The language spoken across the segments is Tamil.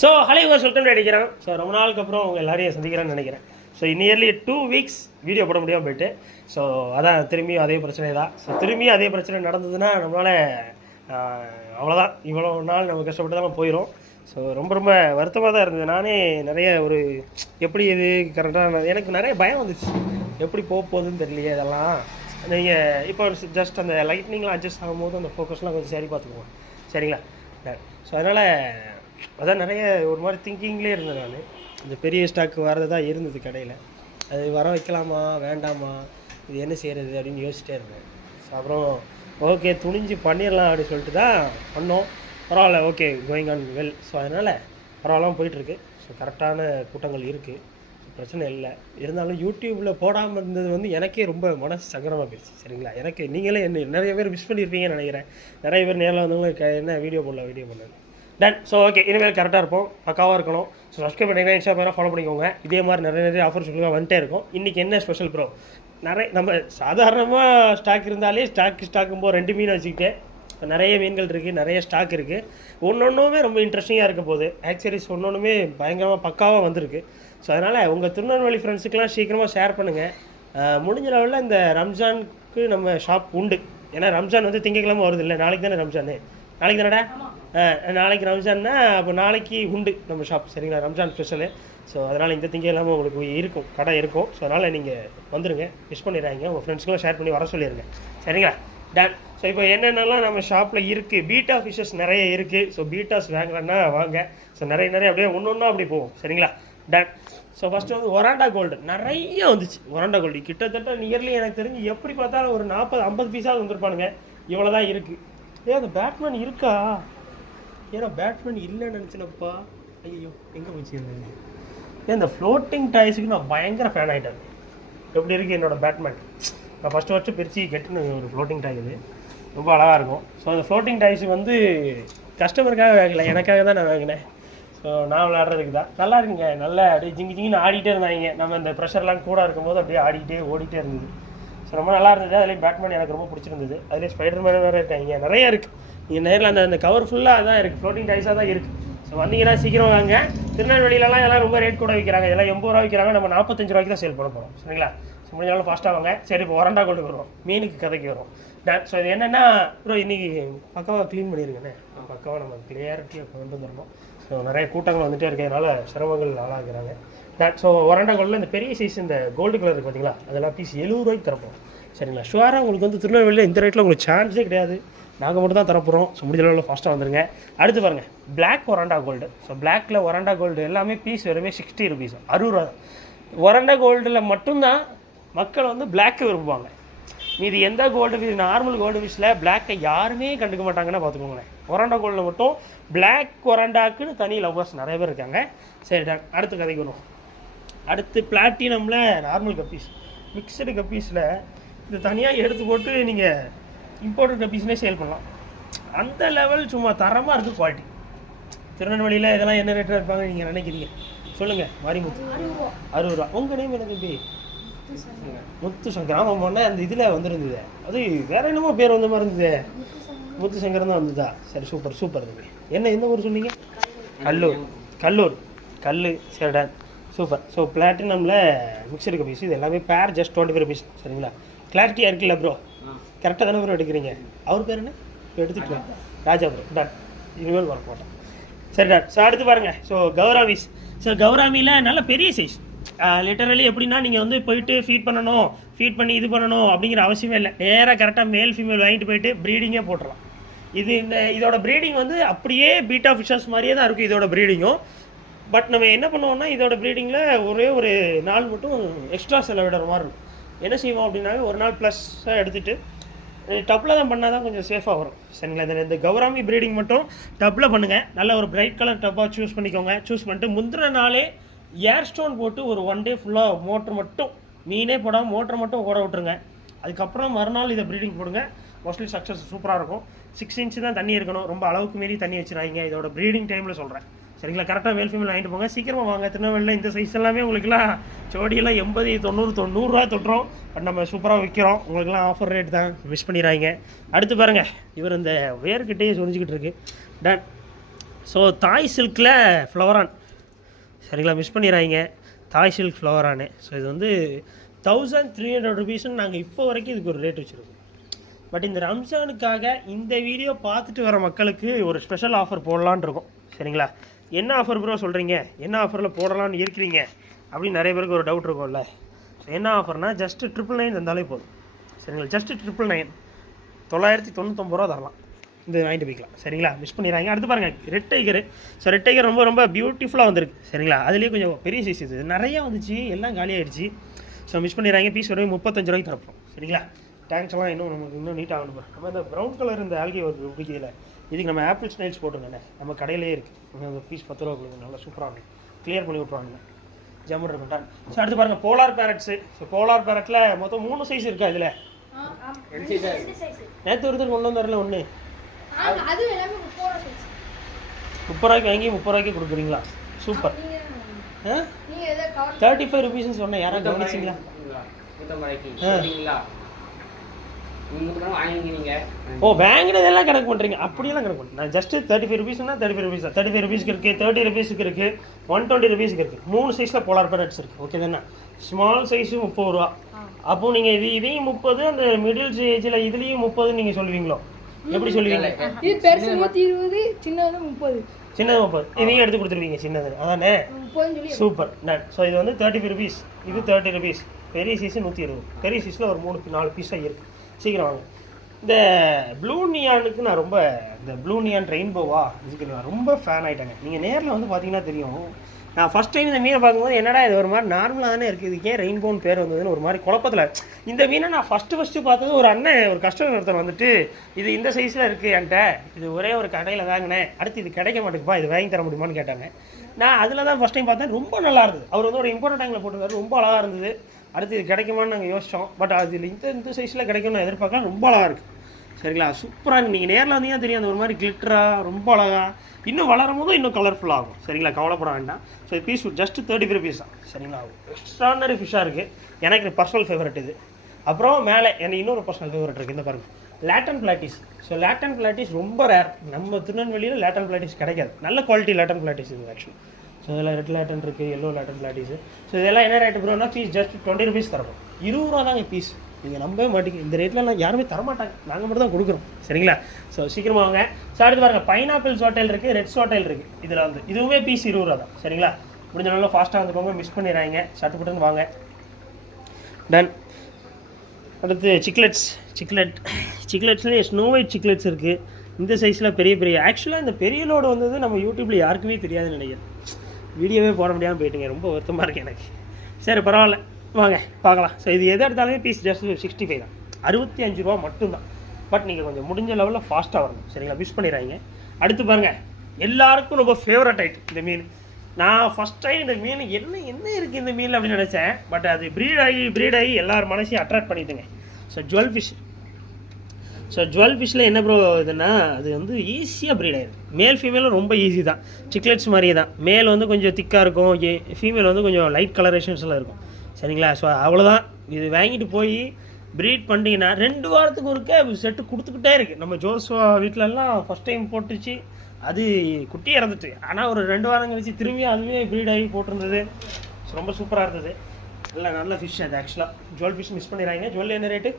ஸோ ஹலைவர் சொல்லிட்டு நினைக்கிறேன். ஸோ ரொம்ப நாளுக்கு அப்புறம் அவங்க எல்லாரையும் சந்திக்கிறேன்னு நினைக்கிறேன். ஸோ நியர்லி 2 வீக்ஸ் வீடியோ போட முடியாமல் போயிட்டு, ஸோ அதான் திரும்பியும் அதே பிரச்சனை தான். ஸோ திரும்பியும் அதே பிரச்சனை நடந்ததுன்னா நம்மளால் அவ்வளோதான், இவ்வளோ நாள் நம்ம கஷ்டப்பட்டு தான் போயிடும். ஸோ ரொம்ப ரொம்ப வருத்தமாக தான் இருந்தது. நானே நிறைய ஒரு எப்படி இது கரெக்டாக எனக்கு நிறைய பயம் வந்துச்சு, எப்படி போகுதுன்னு தெரியலையே இதெல்லாம். நீங்கள் இப்போ ஜஸ்ட் அந்த லைட்னிங்லாம் அட்ஜஸ்ட் ஆகும்போது அந்த ஃபோக்கஸ்லாம் கொஞ்சம் சரி பார்த்துக்குவோம், சரிங்களா? ஸோ அதனால் அதான் நிறைய ஒரு மாதிரி திங்கிங்லேயே இருந்தேன். நான் இந்த பெரிய ஸ்டாக் வரது தான் இருந்தது கடையில், அது வர வைக்கலாமா வேண்டாமா, இது என்ன செய்கிறது அப்படின்னு யோசிச்சிட்டே இருந்தேன். ஸோ அப்புறம் ஓகே துணிஞ்சு பண்ணிடலாம் அப்படின்னு சொல்லிட்டு தான் பண்ணோம். பரவாயில்ல, okay going on well. So அதனால் பரவாயில்லாமல் போயிட்டுருக்கு. ஸோ கரெக்டான கூட்டங்கள் இருக்குது, பிரச்சனை இல்லை. இருந்தாலும் யூடியூப்பில் போடாமல் இருந்தது வந்து எனக்கே ரொம்ப மனசு சங்கடமாக போயிடுச்சு, சரிங்களா? எனக்கு நீங்களே என்ன நிறைய பேர் மிஸ் பண்ணியிருப்பீங்கன்னு நினைக்கிறேன். நிறைய பேர் நேரில் வந்தவங்க என்ன வீடியோ பண்ணல டன். ஸோ ஓகே, இனிமேல் கரெக்டாக இருப்போம், பக்காவாக இருக்கணும். ஸோ சப்ஸ்கிரைப் பண்ணிங்கன்னா இன்ஸ்டாகிராம் ஃபாலோ பண்ணிக்கோங்க. இதே மாதிரி நிறைய ஆஃபர்ஸ் வந்துட்டே இருக்கும். இன்றைக்கி என்ன ஸ்பெஷல் ப்ரோ, நிறைய நம்ம சாதாரணமாக ஸ்டாக் இருந்தாலே ஸ்டாக்கும்போது 2 மீன் வச்சுக்கிட்டு நிறைய மீன்கள் இருக்குது, நிறைய ஸ்டாக் இருக்குது. ஒன்றுமே ரொம்ப இன்ட்ரெஸ்டிங்காக இருக்க போகுது. ஆக்சரிஸ் ஒன்றுமே பயங்கரமாக பக்காவாக வந்திருக்கு. ஸோ அதனால் உங்கள் திருநெல்வேலி ஃப்ரெண்ட்ஸுக்கெலாம் சீக்கிரமாக ஷேர் பண்ணுங்கள். முடிஞ்ச லெவலில் இந்த ரம்ஜானுக்கு நம்ம ஷாப் உண்டு. ஏன்னா ரம்ஜான் வந்து திங்கக்கிழமை வருது இல்லை, நாளைக்கு தானே ரம்ஜானு, நாளைக்கு தானடா? நாளைக்கு ரம்ஜான்னா அப்போ நாளைக்கு உண்டு நம்ம ஷாப், சரிங்களா? ரம்ஜான் ஸ்பெஷலு. ஸோ அதனால் இந்த திங்கக்கிழமை உங்களுக்கு இருக்கும், கடை இருக்கும். ஸோ அதனால் நீங்கள் வந்துடுங்க, மிஸ் பண்ணிடுறாங்க. உங்கள் ஃப்ரெண்ட்ஸ்க்கெலாம் ஷேர் பண்ணி வர சொல்லிடுங்க, சரிங்களா? டன். ஸோ இப்போ என்னென்னலாம் நம்ம ஷாப்பில் இருக்குது, பீட்டா ஃபிஷஸ் நிறைய இருக்குது. ஸோ பீட்டாஸ் வாங்கலன்னா வாங்க. ஸோ நிறைய அப்படியே ஒன்று அப்படியே போகும், சரிங்களா? டன். ஸோ ஃபஸ்ட்டு வந்து ஒராண்டா கோல்டு நிறைய வந்துச்சு. ஒராண்டா கோல்டு கிட்டத்தட்ட நியர்லி எனக்கு தெரிஞ்சு எப்படி பார்த்தாலும் ஒரு 40-50 பீஸாக வந்துருப்பானுங்க. இவ்வளோ தான் இருக்குது. அந்த பேட்மேன் இருக்கா? ஏன்னா பேட்மேன் இல்லைன்னு நினச்சினப்பா. ஐயோ எங்கே போச்சுருந்தேன். இந்த ஃப்ளோட்டிங் டாய்ஸுக்கு நான் பயங்கர ஃபேன் ஆகிட்டேன். எப்படி இருக்குது என்னோடய பேட்மேன்? நான் ஃபஸ்ட்டு பிரித்து கெட்டுன ஒரு ஃப்ளோட்டிங் டாய், இது ரொம்ப அழகாக இருக்கும். ஸோ அந்த ஃப்ளோட்டிங் டாய்ஸுக்கு வந்து கஸ்டமருக்காக வாங்கலை, எனக்காக தான் நான் வாங்கினேன். ஸோ நான் விளையாடுறதுக்கு தான். நல்லா இருக்குங்க, நல்லா அப்படியே ஜிங்கின்னு ஆடிட்டே இருந்தாங்க. நம்ம இந்த ப்ரெஷர்லாம் கூட இருக்கும்போது அப்படியே ஆடிக்கிட்டே ஓடிட்டே இருந்தது. ஸோ ரொம்ப நல்லா இருந்தது. அதுலேயும் பேட்மேன் எனக்கு ரொம்ப பிடிச்சிருந்தது. அதுலேயும் ஸ்பைடர்மேன் வேறு இருக்காங்க, நிறையா இருக்குது. நீங்கள் நேரில் அந்த கவர் ஃபுல்லாக அதான் இருக்குது, ஃப்ளோட்டிங் டாய்ஸாக தான் இருக்குது. ஸோ வந்தீங்கன்னா சீக்கிரம் வாங்க. திருநெல்வேலியிலலாம் எல்லாம் ரொம்ப ரேட் கூட விற்கிறாங்க. எல்லாம் 80 ரூபா விற்கிறாங்க, நம்ம 45 ரூபாய்க்கு தான் சேல் பண்ண போகிறோம், சரிங்களா? ஸோ முடிஞ்சாலும் ஃபாஸ்ட்டாக வாங்க. சரி, இப்போ ஒரண்டா கொண்டு வருவோம், மீனுக்கு கதைக்கு வரும். ஸோ இது என்னென்னா அப்புறம் இன்றைக்கி பக்காவாக க்ளீன் பண்ணியிருக்கேண்ணே. பக்காவாக நம்ம கிளியாரிட்டியாக கொண்டு வந்துடணும். ஸோ நிறைய கூட்டங்கள் வந்துகிட்டே இருக்கிறதுனால சிரமங்கள் ஆளாகிறாங்க. ஸோ ஒரண்டா கோல்டில் இந்த பெரிய சைஸ் இந்த கோல்டு கலர் இருக்குது பார்த்தீங்களா, அதெல்லாம் பீஸ் 70 ரூபாய்க்கு தரப்போம், சரிங்களா? ஷுவராக உங்களுக்கு வந்து திருநெல்வேலியில் இந்த ரேட்டில் உங்களுக்கு சான்ஸே கிடையாது. நாங்கள் மட்டும் தான் தரப்போகிறோம். ஸோ முடிஞ்ச அளவில் ஃபாஸ்ட்டாக வந்துருங்க. அடுத்து பாருங்கள், பிளாக் ஒரண்டா கோல்டு. ஸோ பிளாக்கில் ஒரண்டா கோல்டு எல்லாமே பீஸ் வெறுமே 60 ருபீஸ், 60 ரூபா. ஒரண்டா கோல்டில் மட்டும்தான் மக்கள் வந்து பிளாக்கு விரும்புவாங்க. மீது எந்த கோல்டு ஃபிஷ், நார்மல் கோல்டு ஃபிஷ்ஷில் பிளாக்கை யாருமே கண்டுக்க மாட்டாங்கன்னா பார்த்துக்கோங்களேன். ஒரண்டா கோல்டில் மட்டும் பிளாக் ஒரண்டாக்குன்னு தனி லவ்வர்ஸ் நிறைய பேர் இருக்காங்க. சரி டான், அடுத்த கதைக்கு வரும். அடுத்து பிளாட்டினமில் நார்மல் கப்பீஸ், மிக்சடு கப்பீஸில் இது தனியாக எடுத்து போட்டு நீங்கள் இம்போர்ட்டட் கப்பீஸ்னே சேல் பண்ணலாம். அந்த லெவல் சும்மா தரமாக இருக்குது குவாலிட்டி. திருநெல்வேலியில் இதெல்லாம் என்ன ரேட்டாக இருப்பாங்க நீங்கள் நினைக்கிறீங்க சொல்லுங்கள்? மாரிமுத்து 60 ரூபா. உங்கள் நேம் எனக்கு எப்படி? முத்து சங்கர். ஆமாம், போனால் அந்த இதில் வந்துருந்தது, அது வேறு என்னமோ பேர் வந்த மாதிரி இருந்தது. முத்து சங்கர் தான் வந்ததா? சரி, சூப்பர் சூப்பர். தம்பி என்ன எந்த ஊர் சொன்னீங்க? கல்லூர். சரி டான், சூப்பர். ஸோ பிளாட்டினமில் மிக்சடு கப்பீஸ் இது எல்லாமே பேர் ஜஸ்ட் 25 ருபீஸ், சரிங்களா? கிளாரிட்டியாக இருக்குல்ல ப்ரோ? கரெக்டாக தானே ப்ரோ எடுக்கிறீங்க? அவர் பேர் என்ன? இப்போ எடுத்துக்கலாம், ராஜா ப்ரோ. டான், இனிமேல் வர மாட்டேன். சரி டான். ஸோ அடுத்து பாருங்கள், ஸோ கௌராமிஸ். ஸோ கௌராமியில் நல்ல பெரிய சைஸ். லிட்டரலி எப்படின்னா நீங்கள் வந்து போயிட்டு ஃபீட் பண்ணி இது பண்ணணும் அப்படிங்கிற அவசியமே இல்லை. நேராக கரெக்டாக மேல் ஃபீமேல் வாங்கிட்டு போயிட்டு ப்ரீடிங்கே போட்டுடலாம். இதோட ப்ரீடிங் வந்து அப்படியே பீட்டா ஃபிஷஸ் மாதிரியே தான் இருக்கும் இதோட ப்ரீடிங்கும். பட் நம்ம என்ன பண்ணுவோம்னா இதோட ப்ரீடிங்கில் ஒரே ஒரு நாள் மட்டும் எக்ஸ்ட்ரா செலவிடுற மாதிரி இருக்கும். என்ன செய்வோம் அப்படின்னாவே ஒரு நாள் ப்ளஸ்ஸாக எடுத்துகிட்டு டப்பில் தான் பண்ணால் தான் கொஞ்சம் சேஃபாக வரும், சரிங்களா? இந்த கௌராமி ப்ரீடிங் மட்டும் டப்பில் பண்ணுங்கள். நல்ல ஒரு பிரைட் கலர் டப்பாக சூஸ் பண்ணிக்கோங்க. சூஸ் பண்ணிட்டு முந்தின நாளே ஏர் ஸ்டோன் போட்டு ஒரு 1 டே ஃபுல்லாக மோட்ரு மட்டும், மீனே போடாமல் மோட்டரை மட்டும் ஓட விட்டுருங்க. அதுக்கப்புறம் மறுநாள் இதை ப்ரீடிங் போடுங்க. மோஸ்ட்லி சக்ஸஸ் சூப்பராக இருக்கும். 6 இன்ச்சு தான் தண்ணி இருக்கணும், ரொம்ப அளவுக்கு மீறி தண்ணி வச்சுறாங்க. இதோட ப்ரீடிங் டைமில் சொல்கிறேன், சரிங்களா? கரெக்டாக மேல் ஃபீமேல் வாங்கிட்டு போங்க. சீக்கிரமாக வாங்க. திருநெல்வேலியில் இந்த சைஸ் எல்லாமே உங்களுக்குலாம் ஜோடியெல்லாம் 80, 90, 100 ரூபா தொட்டுரும். பட் நம்ம சூப்பராக விற்கிறோம். உங்களுக்குலாம் ஆஃபர் ரேட் தான், மிஸ் பண்ணிடுறாங்க. அடுத்து பாருங்கள், இவர் இந்த வேர்கிட்டே சொரிஞ்சிக்கிட்டு இருக்கு. டன். ஸோ தாய் சில்கில் ஃப்ளவரான், சரிங்களா, மிஸ் பண்ணிடுறாங்க. தாய் சில்க் ஃப்ளவரானு. ஸோ இது வந்து 1300 ருபீஸ்ன்னு நாங்கள் இப்போ வரைக்கும் இதுக்கு ஒரு ரேட் வச்சுருக்கோம். பட் இந்த ரம்ஜானுக்காக இந்த வீடியோ பார்த்துட்டு வர மக்களுக்கு ஒரு ஸ்பெஷல் ஆஃபர் போடலான்னு இருக்கோம். சரிங்களா, என்ன ஆஃபர் ப்ரோ சொல்கிறீங்க, என்ன ஆஃபரில் போடலான்னு இருக்கிறீங்க அப்படின்னு நிறைய பேருக்கு ஒரு டவுட் இருக்கும்ல. ஸோ என்ன ஆஃபர்னால் ஜஸ்ட்டு 999 தந்தாலே போதும். சரிங்களா, ஜஸ்ட்டு 999, 999 ரூபா தரலாம். இந்த வாங்கிட்டு போய்க்கலாம். சரிங்களா, மிஸ் பண்ணிடுறாங்க. அடுத்து பாருங்கள் red tiger. So red tiger ரொம்ப ரொம்ப பியூட்டிஃபுல்லாக வந்திருக்கு. சரிங்களா, அதுலேயே கொஞ்சம் பெரிய சைஸ் இது நிறையா வந்துச்சு, எல்லாம் காலியாகிடுச்சு. ஸோ மிஸ் பண்ணிடுறாங்க. பீஸ் வரையும் 35 ரூபாய்க்கு தரப்போம். சரிங்களா, டேங்க்ஸ் எல்லாம் இன்னும் நமக்கு இன்னும் நீட்டாக ஆகணும். நம்ம இந்த ப்ரௌன் கலர் இந்த ஆல்கே ஒரு பிடிக்கல, இதுக்கு நம்ம ஆப்பிள் ஸ்னைல்ஸ் போட்டுருந்தேன், நம்ம கடையிலே இருக்குது. அந்த பீஸ் 10 ரூபா கொடுங்க, நல்லா சூப்பராக இருக்கும், கிளியர் பண்ணி விட்ருவாங்க, ஜம்முன் இருக்கும். ஸோ அடுத்து பாருங்கள் போலார் பேரட்ஸு. ஸோ போலார் பேரட்டில் மொத்தம் 3 சைஸ் இருக்கா இதில்? நேற்று ஒருத்தர் கொண்டு வந்தாரில் ஒன்று 30 ரூபாய்க்கு வாங்கி 30 ரூபாய்க்கு கொடுக்குறீங்களா? சூப்பர். 35 ருபீஸ்ன்னு சொன்னேன், யாராவது கவனிச்சிங்களா? ஓ வாங்கினதெல்லாம் கணக்கு பண்ணுறீங்க, அப்படியெல்லாம் கணக்கு பண்ணுறேன். நான் ஜஸ்ட்டு 35 ருபீஸ்னா 35 ருபீஸ் தான். 35 ருபீஸ்க்கு இருக்குது, 30 ருபீஸுக்கு இருக்குது, 120 ருபீஸுக்கு இருக்குது. 3 சைஸில் போலார் பேரட்ஸ் இருக்குது. ஓகே தானே? ஸ்மால் சைஸு 30 ரூபா. அப்போ நீங்கள் இதையும் 30, அந்த மிடில் ஏஜில் இதுலேயும் 30 நீங்கள் சொல்லுவீங்களோ? எப்படி சொல்லுவீங்க? சின்னது 30, இதையும் எடுத்து கொடுத்துருவீங்க சின்னது, அதானே? சூப்பர். ஸோ இது வந்து 35 ருபீஸ், இது 30 ருபீஸ். பெரிய சைஸு 120. பெரிய சைஸில் ஒரு 3-4 பீஸாக இருக்குது. சீக்கிரம் வாங்க. இந்த ப்ளூ நியானுக்கு நான் ரொம்ப, இந்த ப்ளூ நியான் ரெயின்போவா, இதுக்கு நான் ரொம்ப ஃபேன் ஆகிட்டாங்க. நீங்கள் நேரில் வந்து பார்த்தீங்கன்னா தெரியும். நான் ஃபஸ்ட் டைம் இந்த மீனை பார்க்கும்போது என்னடா இது ஒரு மாதிரி நார்மலாக தானே இருக்குது, இதுக்கே ரெயின்போன்னு பேர் வந்ததுன்னு ஒரு மாதிரி குழப்பத்தில். இந்த மீனை நான் ஃபஸ்ட்டு பார்த்தது ஒரு அண்ணன், ஒரு கஸ்டமர் ஒருத்தர் வந்துட்டு, இது இந்த சைஸில் இருக்குது என்கிட்ட, இது ஒரே ஒரு கடையில் தாங்கினேன், அடுத்து இது கிடைக்க மாட்டேங்குப்பா, இது வாங்கி தர முடியுமான்னு கேட்டாங்க. நான் அதில் தான் ஃபஸ்ட் டைம் பார்த்தேன், ரொம்ப நல்லா இருந்தது. அவர் வந்து ஒரு இம்பார்ட்டன்ட் டேங்கில் போட்டுருக்காரு, ரொம்ப அழகாக இருந்தது. அடுத்து இது கிடைக்குமான்னு நாங்கள் யோசித்தோம். பட் அது இந்த சைஸில் கிடைக்கும்னு நான் எதிர்பார்க்கலாம். ரொம்ப அழகாக இருக்குது. சரிங்களா, சூப்பராக இருக்குது. நீங்கள் நேரில் வந்தீங்கன்னா தெரியும், அந்த ஒரு மாதிரி கிளிட்டராக ரொம்ப அழகாக, இன்னும் வளரும் போதும் இன்னும் கலர்ஃபுல்லாக ஆகும். சரிங்களா, கவலைப்பட வேண்டாம். ஸோ பீஸ் ஜஸ்ட் 35 ருபீஸ் தான். சரிங்களா, எக்ஸ்ட்ரானரி ஃபிஷ்ஷாக இருக்குது. எனக்கு பர்சனல் ஃபேவரட் இது. அப்புறம் மேலே எனக்கு இன்னொரு பர்சனல் ஃபேவரட் இருக்குது, இந்த பாருங்கள், லேட்டன் பிளாட்டிஸ். ஸோ லேட்டன் பிளாட்டிஸ் ரொம்ப ரேர். நம்ம திருநெல்வேலியில் லேட்டன் பிளாட்டிஸ் கிடைக்காது. நல்ல குவாலிட்டி லேட்டன் பிளாட்டிஸ் இது ஆக்சுவலி. ஸோ இதில் ரெட் லேட்டன் இருக்குது, எல்லோ லேட்டன் பிளாட்டிஸு. ஸோ இதெல்லாம் என்ன ரேட்டு ப்ரோனா, பீஸ் ஜஸ்ட் 20 ருபீஸ் தரணும். 20 ரூபா தாங்க பீஸ். நீங்கள் நம்பவே மாட்டீங்க, இந்த ரேட்லாம் யாருமே தரமாட்டாங்க, நாங்கள் மட்டும் தான் கொடுக்குறோம். சரிங்களா, ஸோ சீக்கிரமாக வாங்க. ஸோ அடுத்து பாருங்கள் பைனாப்பிள்ஸ் ஹோட்டல் இருக்குது, ரெட்ஸ் ஹோட்டல் இருக்குது. இதில் வந்து இதுவுமே பீஸ் 20 ரூபா தான். சரிங்களா, முடிஞ்ச நல்லா ஃபாஸ்ட்டாக வந்துக்கோங்க, மிஸ் பண்ணிடுறாங்க, சட்டுப்பட்டுன்னு வாங்க. டன். அடுத்து சிக்லெட்ஸ்லேயே ஸ்னோ ஒயிட் சிக்லெட்ஸ் இருக்குது. இந்த சைஸில் பெரிய ஆக்சுவலாக இந்த பெரிய லோடு வந்தது நம்ம யூடியூப்பில் யாருக்குமே தெரியாதுன்னு நினைக்கிறேன். வீடியோவே போட முடியாமல் போயிட்டுங்க, ரொம்ப வருத்தமாக இருக்குது எனக்கு. சரி பரவாயில்ல, வாங்க பார்க்கலாம். ஸோ இது எது எடுத்தாலுமே பீஸ் ஜஸ்ட் 65 தான், 65 ரூபா மட்டும்தான். பட் நீங்கள் கொஞ்சம் முடிஞ்ச லெவலில் ஃபாஸ்ட்டாக வரணும். சரிங்களா, மிஸ் பண்ணிடுறாங்க. அடுத்து பாருங்கள், எல்லாருக்கும் ரொம்ப ஃபேவரட் ஆகிட்டு இந்த மீன். நான் ஃபஸ்ட் டைம் இந்த மீன் என்ன இருக்குது இந்த மீன் அப்படின்னு நினச்சேன். பட் அது ப்ரீட் ஆகி எல்லார் மனசையும் அட்ராக்ட் பண்ணிட்டுங்க. So jewel fish. So jewel ஃபிஷ்ஷில் என்ன ப்ரோ இதுன்னா, அது வந்து ஈஸியாக ப்ரீட் ஆகிடும். மேல் ஃபீமேலும் ரொம்ப ஈஸி தான், சிக்லெட்ஸ் மாதிரியே தான். மேல் வந்து கொஞ்சம் திக்காக இருக்கும், ஃபீமேல் வந்து கொஞ்சம் லைட் கலரேஷன்ஸ்லாம் இருக்கும். சரிங்களா, ஸோ அவ்வளோதான். இது வாங்கிட்டு போய் ப்ரீட் பண்ணிட்டீங்கன்னா 2 வாரத்துக்கு ஒருக்க செட்டு கொடுத்துக்கிட்டே இருக்குது. நம்ம ஜோஸ்வா வீட்டிலலாம் ஃபஸ்ட் டைம் போட்டுச்சு, அது குட்டி இறந்துட்டு, ஆனால் ஒரு 2 வாரம் கழிச்சு திரும்பி அதுவே ப்ரீட் ஆகி போட்டிருந்தது. ரொம்ப சூப்பராக இருந்தது. நல்ல ஃபிஷ் அது ஆக்சுவலாக. ஜுவல் ஃபிஷ் மிஸ் பண்ணிடுறாங்க. ஜுவல் என்ன ரேட்டு?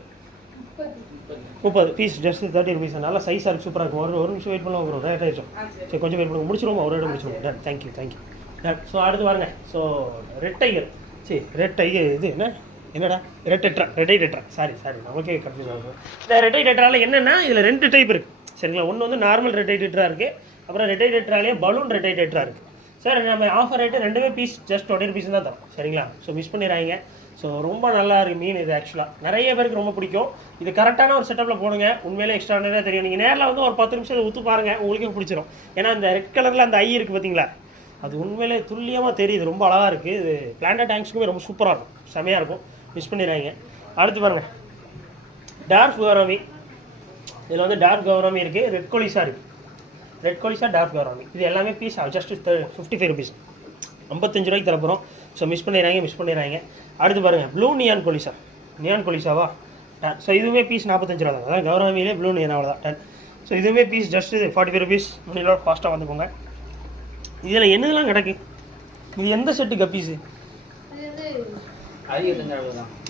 30 piece just 30 rupees. நல்லா சைஸாக இருக்குது, சூப்பராக இருக்கும். ஒரு நிமிஷம் வெயிட் பண்ணலாம், ஒரு ரேட் ஆகிடுச்சோம். சரி கொஞ்சம் வெயிட் பண்ணுங்க, முடிச்சிருவோம், ஒரு ரேட் முடிச்சிருவோம். Ton, thank you. ஸோ அடுத்து பாருங்க, ஸோ ரெட் டைகர். சரி ரெட் டைகர் இது என்னடா ரெட் டெட்ரா. சாரி நமக்கே கன்ஃபியூஸ் ஆகும். இந்த ரெட் டெட்ராவில் என்னென்னா, இதில் 2 டைப் இருக்குது. சரிங்களா, ஒன்று வந்து நார்மல் ரெட் டெட்ரா இருக்குது, அப்புறம் ரெட் டெட்ராலேயே பலூன் ரெட் டெட்ரா இருக்குது. சார் நம்ம ஆஃபர் ரேட்டு 2மே பீஸ் ஜஸ்ட் 20 ருபீஸ் தான் தரோம். சரிங்களா, ஸோ மிஸ் பண்ணிடுறாங்க. ஸோ ரொம்ப நல்லா இருக்குது மீன் இது. ஆக்சுவலாக நிறைய பேருக்கு ரொம்ப பிடிக்கும். இது கரெக்டான ஒரு செட்டப்பில் போடுங்க, உண்மையிலே எக்ஸ்ட்ரானரியாக தெரியும். நீங்கள் நேரில் வந்து ஒரு 10 நிமிஷம் ஊற்று பாருங்கள், உங்களுக்கே பிடிச்சிரும். ஏன்னா இந்த ரெட் கலரில் அந்த ஐ இருக்குது பார்த்தீங்களா, அது உண்மையிலே துல்லியமாக தெரியுது, ரொம்ப அழகாக இருக்குது. இது பிளான்ட் டேங்க்ஸுக்குமே ரொம்ப சூப்பராக இருக்கும், செமையாக இருக்கும். மிஸ் பண்ணிடுறாங்க. அடுத்து பாருங்கள் டார்க் கௌராமி. இதில் வந்து டார்க் கௌராமி இருக்குது, ரெட் கோலிஸா இருக்குது. ரெட் கோலிஸா டார்க் கௌராமி இது எல்லாமே பீஸ் ஜஸ்ட் 55 ருபீஸ், 55 ரூபாய்க்கு தரப்போகிறோம். ஸோ மிஸ் பண்ணிடுறாங்க. அடுத்து பாருங்கள் ப்ளூ நியான் கொலிசாவா. ஸோ இதுவுமே பீஸ் 45 ரூபா தான். அதான் கௌராமியிலே ப்ளூ நியான் அவ்வளோதான். ஸோ இதுவுமே பீஸ் ஜஸ்ட் 45 ருபீஸ். முடியல ஃபாஸ்ட்டாக வந்துக்கோங்க. இதில் என்னதெல்லாம் கிடக்கு? இது எந்த செட்டு கப்பீஸு?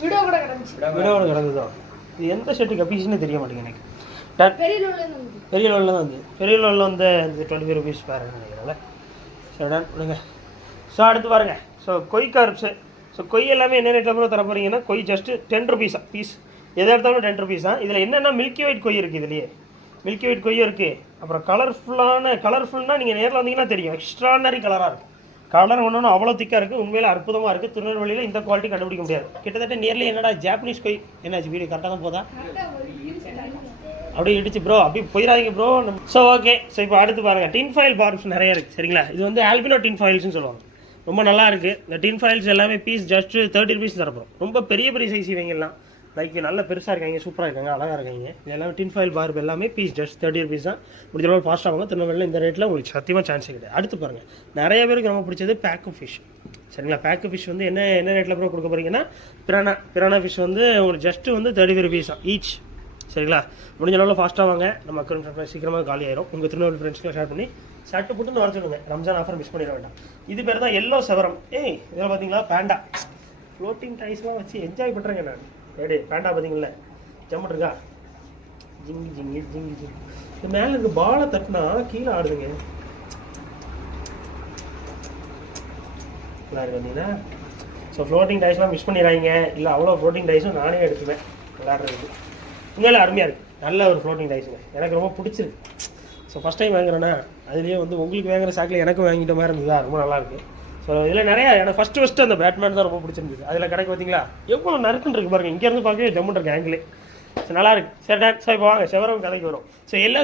விடோட கிடந்துதான். இது எந்த செட்டு கப்பீஸ்ன்னு தெரிய மாட்டேங்குது எனக்கு. பெரிய லெவலில் தான் வந்து பெரிய லெவலில் வந்து இந்த 25 ருபீஸ் பேர் நினைக்கிறேன்ல. சரி டன் விடுங்க. ஸோ அடுத்து பாருங்கள். ஸோ கொய் கார்ப்ஸு. ஸோ கொய் எல்லாமே என்ன ரேட்டில் கூட தர போகிறீங்கன்னா கொய் ஜஸ்ட்டு 10 ருபீஸா பீஸ். எதை எடுத்தாலும் 10 ருபீஸ் தான். இதில் என்னென்னா மில்கி ஒயிட் கொய் இருக்குது. இதுலேயே மில்கி ஒயிட் கொய்யும் இருக்குது. அப்புறம் கலர்ஃபுல்னால் நீங்கள் நேரில் வந்தீங்கன்னா தெரியும். எக்ஸ்ட்ரானரி கலராக இருக்கும். கலர் ஒன்று அவ்வளோ திக்காக இருக்குது. உண்மையில் அற்புதமாக இருக்குது. திருநெல்வேலியில் இந்த குவாலிட்டி கண்டுபிடிக்க முடியாது. கிட்டத்தட்ட நேரில் என்னடா ஜாப்பனீஸ் கொய் என்னாச்சு வீடியோ கரெக்டாக தான் போதா? அப்படியே இடிச்சு ப்ரோ அப்படி போயிடாதீங்க ப்ரோ. So okay. ஸோ இப்போ அடுத்து பாருங்கள். டின் ஃபாயில் பார்ப்ஸ் நிறைய இருக்குது. சரிங்களா? இது வந்து ஆல்பினோ டின் ஃபாயில்ஸ்னு சொல்லுவாங்க. ரொம்ப நல்லா இருக்குது. இந்த டின் ஃபாயில்ஸ் எல்லாமே பீஸ் ஜஸ்ட் 30 ருபீஸ் தரப்போம். ரொம்ப பெரிய பெரிய சைஸ் இவங்கெல்லாம் லைக் நல்ல பெருசாக இருக்காங்க, சூப்பராக இருக்காங்க, அழகாக இருக்காங்க. இது எல்லாமே டின் ஃபாயில் பார்ப் எல்லாமே பீஸ் ஜஸ்ட் 30 ருபீஸ் தான். முடிஞ்ச அளவு ஃபாஸ்ட்டாக வாங்க. திருநெல்வேலியில் இந்த ரேட்டில் உங்களுக்கு சத்தியமாக சான்ஸ் கிடையாது. அடுத்து பாருங்கள். நிறைய பேருக்கு ரொம்ப பிடிச்சது பேக்கு ஃபிஷ். சரிங்களா? பேக்கு ஃபிஷ் வந்து என்ன ரேட்டில் ப்ரோ கொடுக்க போகிறீங்கன்னா பிரானா ஃபிஷ் வந்து உங்களுக்கு ஜஸ்ட்டு வந்து 35 ருபீஸ் தான் ஈச். சரிங்களா? முடிஞ்ச அளவில் ஃபாஸ்ட்டாக வாங்க. நம்ம அக்கௌண்ட் சீக்கிரமாக காலி ஆயிரும். உங்கள் திருநெல்வேலி ஃப்ரெண்ட்ஸ்க்குலாம் ஷேர் பண்ணி ஷர்ட்டு போட்டுன்னு வர சொல்லுங்கள். ரம்ஜான் ஆஃபர் மிஸ் பண்ணிட வேண்டாம். இது பேர் தான் எல்லோ செவரம். இதில் பார்த்தீங்களா பேண்டா ஃப்ளோட்டிங் டைஸ்லாம் வச்சு என்ஜாய் பண்ணுறேங்க நான். ரெடி பேண்டா பார்த்தீங்களா ஜம்முட்டு இருக்கா? ஜிங்கி ஜிங்கி ஜிங்கி ஜிங்கி. இது மேலே இருக்க பாலை தட்டினா கீழே ஆடுதுங்க. பார்த்தீங்கன்னா ஸோ ஃப்ளோட்டிங் டைஸ்லாம் மிஸ் பண்ணிடுறாங்க. இல்லை அவ்வளோ ஃப்ளோட்டிங் டைஸும் நானே எடுத்துவேன் விளையாடுறதுக்கு. உண்மையில அருமையாக இருக்குது. நல்ல ஒரு ஃப்ளோட்டிங் டைஸுங்க. எனக்கு ரொம்ப பிடிச்சிருக்கு. ஸோ ஃபஸ்ட் டைம் வாங்குறேன்னா அதுலேயே வந்து உங்களுக்கு வாங்குற சாக்கில் எனக்கும் வாங்கிட்ட மாதிரி இருந்ததா ரொம்ப நல்லாயிருக்கு. ஸோ இதில் நிறையா எனக்கு ஃபஸ்ட்டு அந்த பேட்மேன் தான் ரொம்ப பிடிச்சிருந்துது. அதில் கிடைக்கு பார்த்தீங்களா எவ்வளோ நறுக்குன்னு இருக்குது பாருங்கள். இங்கேருந்து பார்க்கவே ஜம்முன்னு இருக்கு ஆங்கிலே. ஸோ நல்லாயிருக்கு. சரி டான். ஸோ இப்போ வாங்க செவரம் கடைக்கு வரும். ஸோ எல்லோ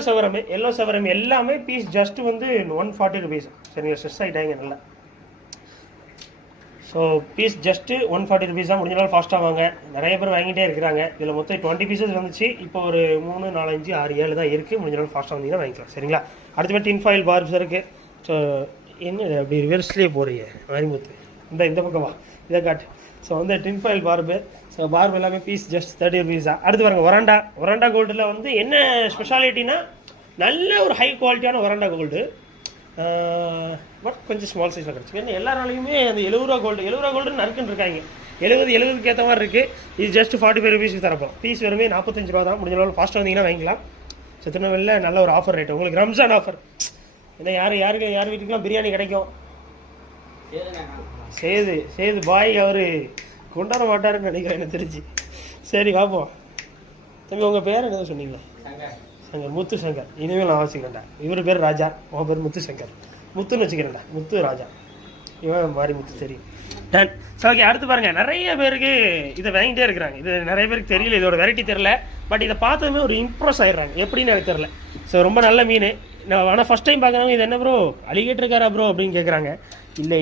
செவரம் எல்லாமே பீஸ் ஜஸ்ட்டு வந்து 140 ருபீஸ். சரிங்க ஸ்ட்ரெஸ் ஆகிட்டாங்க நல்லா. ஸோ பீஸ் ஜஸ்ட்டு 140 ருபீஸ் தான். முடிஞ்ச நாள் ஃபாஸ்ட்டாக வாங்க. நிறைய பேர் வாங்கிட்டே இருக்கிறாங்க. இதில் மொத்தம் 20 பீசஸ் வந்துச்சு. இப்போ ஒரு 3, 4, 5, 6, 7 தான் இருக்குது. முடிஞ்ச நாள் ஃபாஸ்ட்டாக வந்தீங்கன்னா வாங்கிக்கலாம். சரிங்களா? அடுத்த டின் ஃபாயில் பார்ப்ஸ் இருக்குது. ஸோ என்ன அப்படி ரிவர்ஸ்லேயே போகிறீங்க மாரிமுத்து? இந்த பக்கம் வா, இதை காட்டு. ஸோ வந்து tin foil barb. So barb எல்லாமே பீஸ் ஜஸ்ட் 30 ருபீஸ் தான். அடுத்து பாருங்கள் ஒராண்டா கோல்டில் வந்து என்ன ஸ்பெஷாலிட்டினா நல்ல ஒரு ஹை குவாலிட்டியான ஒராண்டா கோல்டு. பட் கொஞ்சம் ஸ்மால் சைஸில் கிடச்சிங்க. ஏன்னா எல்லாராலையுமே அந்த 70 ரூபா கோல்டு நறுக்குன்னு இருக்காங்க. 70க்கு ஏற்ற மாதிரி இருக்குது. இது ஜஸ்ட் 45 ருபீஸ்க்கு தரப்போம். பீஸ் வெறுமே 45 ரூபா தான். முடிஞ்ச அளவு ஃபாஸ்ட்டாக வந்தீங்கன்னா வாங்கிக்கலாம். ஸோ திருநெல்வேலியில் நல்ல ஒரு ஆஃபர் ரேட்டு உங்களுக்கு ரம்ஜான் ஆஃபர். ஏன்னா யார் வீட்டுக்கெலாம் பிரியாணி கிடைக்கும்? சேது பாய் அவர் கொண்டாட மாட்டாருன்னு நினைக்கிறேன் எனக்கு தெரிஞ்சு. சரி பார்ப்போம். தம்பி உங்கள் பேர் என்ன சொன்னீங்களா? சங்கர், முத்து சங்கர். இனிமேல் நான் வச்சுக்கிறேன்டா. இவர் பேர் ராஜா, உன் பேர் முத்து சங்கர். முத்துன்னு வச்சுக்கிறேன்டா. முத்து ராஜா. இவன் மாறி முத்து தெரியும். டன். So okay. அடுத்து பாருங்கள். நிறைய பேருக்கு இதை வாங்கிட்டே இருக்கிறாங்க. இது நிறைய பேருக்கு தெரியல, இதோட வெரைட்டி தெரில. பட் இதை பார்த்ததுமே ஒரு இம்ப்ரெஸ் ஆகிடுறாங்க. எப்படின்னு எனக்கு தெரில. ஸோ ரொம்ப நல்ல மீன். நான் ஆனால் ஃபஸ்ட் டைம் பார்க்குறவங்க இது என்ன ப்ரோ அலிகேட்டர் இருக்காரா ப்ரோ அப்படின்னு கேட்குறாங்க.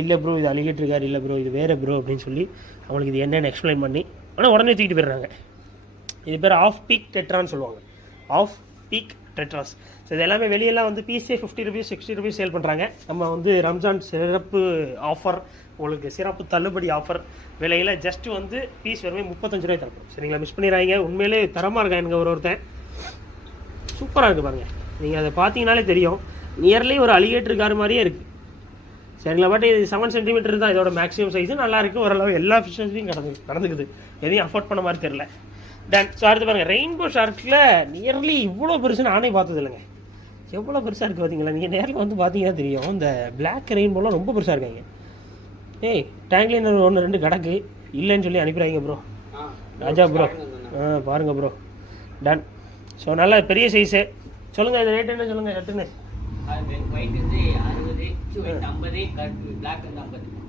இல்லை ப்ரோ இது அலிகேட்டர் இருக்கார், இல்லை ப்ரோ இது வேறு ப்ரோ அப்படின்னு சொல்லி அவங்களுக்கு இது என்னென்னு எக்ஸ்பிளைன் பண்ணி ஆனால் உடனே தூக்கிட்டு போயிடுறாங்க. இது பேர் ஆஃப் பீக் டெட்ரான்னு சொல்லுவாங்க. Of peak Tedros. ஸோ இது எல்லாமே வெளியெல்லாம் வந்து பீஸே 50 ருபீஸ் 60 ருபீஸ் சேல் பண்ணுறாங்க. நம்ம வந்து ரம்ஜான் சிறப்பு ஆஃபர், உங்களுக்கு சிறப்பு தள்ளுபடி ஆஃபர் விலையில் ஜஸ்ட்டு வந்து பீஸ் வெறுமே 35 ரூபாய் தரப்போம். சரிங்களா? மிஸ் பண்ணிடுறாங்க. உண்மையிலே தரமாக இருக்கா எனக்கு ஒருத்தன் சூப்பராக இருக்குது பாருங்கள். நீங்கள் அதை பார்த்தீங்கனாலே தெரியும். நியர்லி ஒரு அலிகேட்டர் கார் மாதிரியே இருக்குது. சரிங்களா? பட் இது 7 சென்டிமீட்டர் தான் இதோட மேக்ஸிமம் சைஸு. நல்லாயிருக்கு. ஓரளவு எல்லா ஃபிஷ்ஷஸையும் நடந்துக்குது. எதையும் அஃபோர்ட் பண்ண மாதிரி தெரில. டன். ஸோ அடுத்து பாருங்கள். ரெயின்போ ஷார்க்கில் நியர்லி இவ்வளோ பெருசு நானே பார்த்தது இல்லைங்க. எவ்வளோ பெருசாக இருக்குது பார்த்தீங்களா? நீங்கள் நேரில் வந்து பார்த்தீங்கன்னா தெரியும். இந்த பிளாக் ரெயின்போலாம் ரொம்ப பெருசாக இருக்காங்க. டேங்க்லைன் 1, 2 கிடக்கு இல்லைன்னு சொல்லி அனுப்பிடுறாங்க ப்ரோ. ராஜா ப்ரோ பாருங்கள் ப்ரோ. டன். ஸோ நல்லா பெரிய சைஸு. சொல்லுங்கள் இது ரேட் என்ன சொல்லுங்கள் கட்டுன்னு.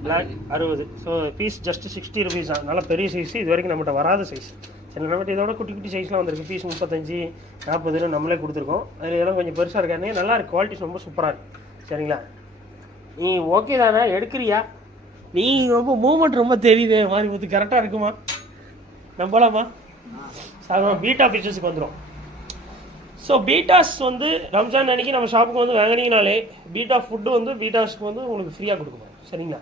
Black 60. So piece just 60 rupees தான். நல்லா பெரிய சைஸ். இது வரைக்கும் நம்மகிட்ட வராத சைஸ். சரி நம்மகிட்ட இதோட குட்டி சைஸ்லாம் வந்துருக்கு. பீஸ் 35, 40 நம்மளே கொடுத்துருக்கோம். அதில் இதெல்லாம் கொஞ்சம் பெருசாக இருக்கானே நல்லா இருக்குது. குவாலிட்டிஸ் ரொம்ப சூப்பராக இருக்குது. சரிங்களா? நீ ஓகே தானே எடுக்கிறியா? நீ ரொம்ப மூமெண்ட் ரொம்ப தெரியுது மாதிரி பார்த்து கரெக்டாக இருக்குமா? நம்பலாமா? சாதாரண பீட்டா ஃபிஷஸுக்கு வந்துடும். ஸோ பீட்டாஸ் வந்து ரம்ஜான் அன்றைக்கி நம்ம ஷாப்புக்கு வந்து வாங்கினீங்கனாலே பீட்டா ஃபுட்டு வந்து பீட்டாஸ்க்கு வந்து உங்களுக்கு ஃப்ரீயாக கொடுக்குறோம். சரிங்களா?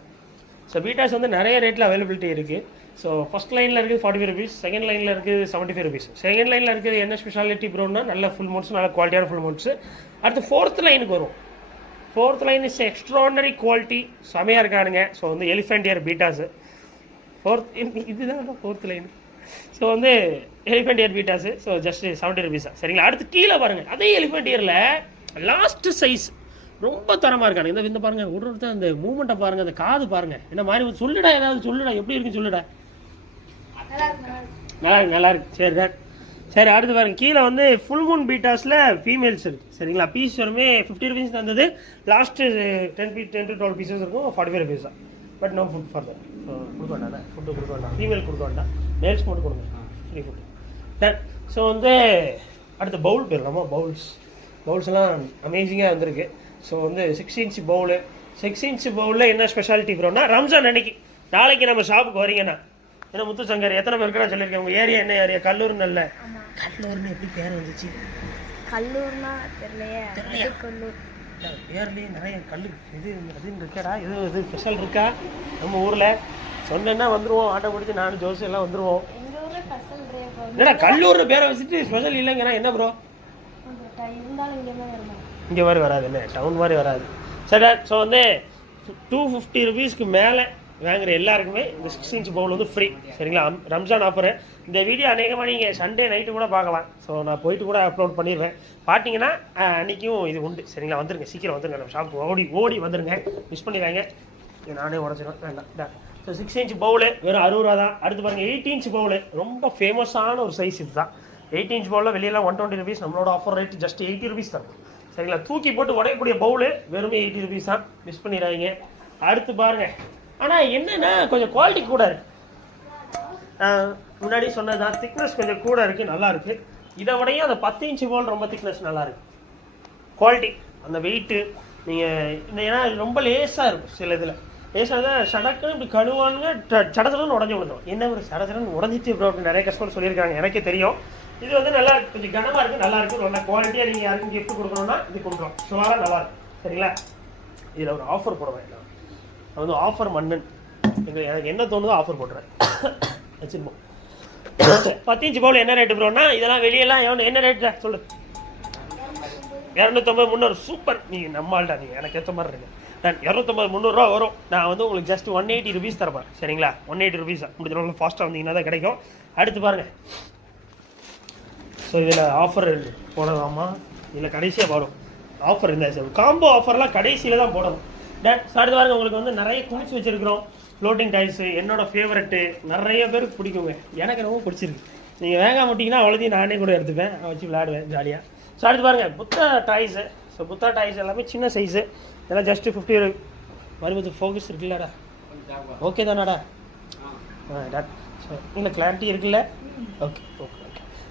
ஸோ பீட்டாஸ் வந்து நிறைய ரேட்டில் அவைலபிலிட்டி இருக்குது. ஸோ ஃபஸ்ட் லைனில் இருக்குது 45 ருபீஸ், செகண்ட் லைனில் இருக்குது 75 ருபீஸ். செகண்ட் லைனில் இருக்குது என்ன ஸ்பெஷாலிட்டி ப்ரோன்னா நல்ல ஃபுல் மோட்ஸ், நல்ல குவாலிட்டியான ஃபுல் மோட்ஸு. அடுத்து 4th லைனுக்கு வரும். 4th line is extraordinary quality, செமையாக இருக்கானுங்க. ஸோ வந்து எலிஃபென்ட் இயர் பீட்டாஸு 4th, இதுதான் 4th லைன். ஸோ வந்து elephant ear bettas. So just 70 rupees சரிங்களா. அடுத்து கீழே பாருங்கள், அதே எலிஃபென்ட் இயரில் லாஸ்ட்டு சைஸ் ரொம்ப தரமாக இருக்காங்க. இந்த பாருங்கள், ஒருத்தர் அந்த மூமெண்ட்டை பாருங்கள், அந்த காது பாருங்கள் என்ன மாதிரி. சொல்லுடா, ஏதாவது சொல்லுடா, எப்படி இருக்குன்னு சொல்லுடா. நல்லா இருக்கு. சரி அடுத்து பாருங்க, கீழே வந்து ஃபுல் மூன் பீட்டாஸில் ஃபீமேல்ஸ் இருக்குது சரிங்களா. பீஸ் வருமே 50 rupees தந்தது. லாஸ்ட்டு 10 to 12 pieces இருக்கும், 45 rupees தான். But no food for that. So கொடுக்க வேண்டாம், ஃபுட்டு கொடுக்க வேண்டாம், ஃபீமேல் கொடுக்க வேண்டாம், மேல்ஸ் மட்டும் கொடுங்க, ஃப்ரீ ஃபுட்டு. தென் ஸோ வந்து அடுத்து பவுல் போயிடலாமா. பவுல்ஸ் எல்லாம் அமேசிங்காக வந்திருக்கு. ஸோ வந்து 6 inch பவுலு. 6 inch பவுலில் என்ன ஸ்பெஷாலிட்டி ப்ரோன்னா, ரம்ஜான் அன்னைக்கு நாளைக்கு நம்ம ஷாப்புக்கு வரீங்கன்னா, ஏன்னா முத்துசங்கர் எத்தனை பேருக்கு நான் சொல்லியிருக்கேன், உங்கள் ஏரியா என்ன ஏரியா? கல்லூர். நல்ல கல்லூர்னு எப்படி பேர் வந்துச்சு? கல்லூர்னா தெரியலையே. பேர்லேயே நிறைய இது அதுன்னு இருக்காடா, இது ஸ்பெஷல் இருக்கா நம்ம ஊரில்? சொன்னா வந்துடுவோம், ஆட்டோ பிடிச்சி நானும் ஜோசி எல்லாம் வந்துடுவோம். இல்லைடா, கல்லூர்னு பேரை வச்சுட்டு ஸ்பெஷல் இல்லைங்கன்னா என்ன ப்ரோ? இங்கே மாதிரி வராது, என்ன டவுன் மாதிரி வராது. சரி, ஸோ வந்து 250 rupeesக்கு மேலே வாங்குற எல்லாருக்குமே இந்த 6 inch பவுல் வந்து ஃப்ரீ சரிங்களா. ரம்ஜான் ஆஃபரு. இந்த வீடியோ அநேகமாக நீங்கள் சண்டே நைட்டு கூட பார்க்கலாம். ஸோ நான் போயிட்டு கூட அப்லோட் பண்ணிடுவேன். பார்த்தீங்கன்னா அன்றைக்கும் இது உண்டு சரிங்களா. வந்துருங்க, சீக்கிரம் வந்துருங்க, நம்ம ஷாப்புக்கு ஓடி வந்துருங்க, மிஸ் பண்ணிடுவாங்க. நானே உடச்சிடுவேன், வேண்டாம். ஸோ 6 inch பவுலு வெறும் 60 ரூபா தான். அடுத்து பாருங்கள் 8 inch பவுலு, ரொம்ப ஃபேமஸான ஒரு சைஸ் இது தான். 8 inch பவுலில் வெளியெல்லாம் 120 rupees, நம்மளோட ஆஃபர் ரேட் ஜஸ்ட் 80 rupees தான் சரிங்களா. தூக்கி போட்டு உடையக்கூடிய பவுலு வெறுமே 80 rupees தான், மிஸ் பண்ணிடுறாங்க. அடுத்து பாருங்கள், ஆனால் என்னென்னா கொஞ்சம் குவாலிட்டி கூட இருக்குது. முன்னாடி சொன்னதான் திக்னஸ் கொஞ்சம் கூட இருக்குது, நல்லா இருக்குது. இதை விடையும் அந்த 10 inch பவுல் ரொம்ப திக்னஸ் நல்லா இருக்குது. குவாலிட்டி அந்த வெயிட்டு நீங்கள் ஏன்னா ரொம்ப லேஸாக இருக்கும். சில இதில் லேசாக தான் சடக்குன்னு இப்படி கழுவானுங்க, சடச்சடன்னு உடஞ்சி விழுந்தோம். என்ன ஒரு சடச்சடன்னு உடஞ்சிச்சு ப்ரோ அப்படின்னு நிறைய கஸ்டமர் சொல்லியிருக்காங்க, எனக்கே தெரியும். இது வந்து நல்லா கொஞ்சம் கனமாக இருக்குது, நல்லா இருக்குது, நல்ல குவாலிட்டியாக. நீங்கள் யாருக்கும் கிஃப்ட் கொடுக்கணும்னா இது கொடுக்குறோம், சுமாராக நல்லா இருக்கும் சரிங்களா. இதில் ஒரு ஆஃபர் போடுவேன், நான் வந்து ஆஃபர் மன்னன். எனக்கு என்ன தோணுதோ ஆஃபர் போட்டுறேன், வச்சுருப்போம். 10 inch பவுல் என்ன ரேட்டு ப்ரோன்னா, இதெல்லாம் வெளியெல்லாம் என்ன ரேட்டு சொல்லு? 250, 300. சூப்பர், நீங்கள் நம்மள்டா, நீங்கள் எனக்கு ஏற்ற மாதிரி இருக்கு. நான் 250, 300 ரூபா வரும். நான் வந்து உங்களுக்கு ஜஸ்ட் 180 rupees தரப்பேன் சரிங்களா. 180 rupees முடிஞ்ச ஃபாஸ்ட்டாக வந்தீங்கன்னா தான் கிடைக்கும். அடுத்து பாருங்கள், ஸோ இதில் ஆஃபர் போடலாமா இல்லை கடைசியாக வரும் ஆஃபர்? இந்த காம்போ ஆஃபர்லாம் கடைசியில் தான் போடணும். அடுத்து பாருங்கள், உங்களுக்கு வந்து நிறைய குளிச்சு வச்சுருக்கிறோம் ஃப்ளோட்டிங் டைல்ஸு. என்னோட ஃபேவரெட்டு, நிறைய பேருக்கு பிடிக்குங்க, எனக்கு ரொம்ப பிடிச்சிருக்கு. நீங்கள் வேக மாட்டிங்கன்னா அவ்வளோதையும் நானே கூட எடுத்துப்பேன், வச்சு விளையாடுவேன் ஜாலியாக. ஸோ அடுத்து பாருங்கள், Buddha toys. So Buddha toys எல்லாமே சின்ன சைஸு, இதெல்லாம் ஜஸ்ட்டு 50 வருவது. ஃபோக்கஸ் இருக்குல்லடா, ஓகே தானாடா? ஸோ இல்லை கிளாரிட்டி இருக்குல்ல? Okay.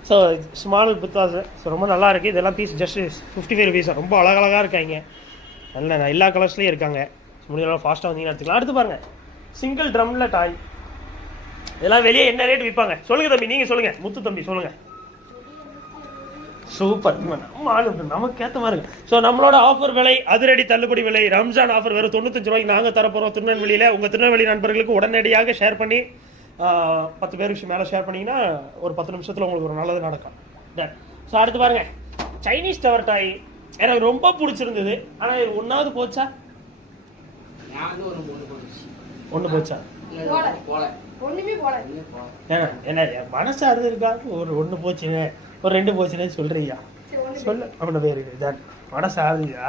So small Buddhas. So ரொம்ப நல்லா இருக்குது. இதெல்லாம் பீஸ் ஜஸ்ட்டு 55 rupees. ரொம்ப அழகழகாக இருக்காங்க, நல்ல எல்லா கலர்ஸ்லேயும் இருக்காங்க. முடிஞ்சளவு ஃபாஸ்ட்டாக வந்தீங்கன்னா எடுத்துக்கலாம். அடுத்து பாருங்கள், சிங்கிள் ட்ரம்மில் டாய். இதெல்லாம் வெளியே என்ன ரேட் விற்பாங்க சொல்லுங்கள் தம்பி, நீங்கள் சொல்லுங்கள், முத்து தம்பி சொல்லுங்கள். சூப்பர், நம்ம ஆளு நமக்கு ஏற்ற மாதிரி இருக்கு. ஸோ நம்மளோட ஆஃபர் விலை அதிரடி தள்ளுபடி விலை. ரம்ஜான் ஆஃபர் வெறும் 95 ரூபாய்க்கு நாங்கள் தரப்போகிறோம் திருநெல்வேலியில். உங்கள் திருநெல்வேலி நண்பர்களுக்கு உடனடியாக ஷேர் பண்ணி 10 பேருக்கு மேலே ஷேர் பண்ணிங்கன்னா ஒரு 10 நிமிஷத்தில் உங்களுக்கு ஒரு நல்லது நடக்கும். ஸோ அடுத்து பாருங்கள், சைனீஸ் டவர் டாய் எனக்கு ரொம்ப பிடிச்சிருந்தது. ஆனால் இது ஒன்றாவது போச்சா? ஒன்று போச்சா? ஏன்னா என்ன மனசு அறுது இருக்காது. ஒரு 1 போச்சுங்க, ஒரு 2 போச்சுன்னு சொல்கிறியா? சொல்லு, அவனோட பேர் தான் மனசு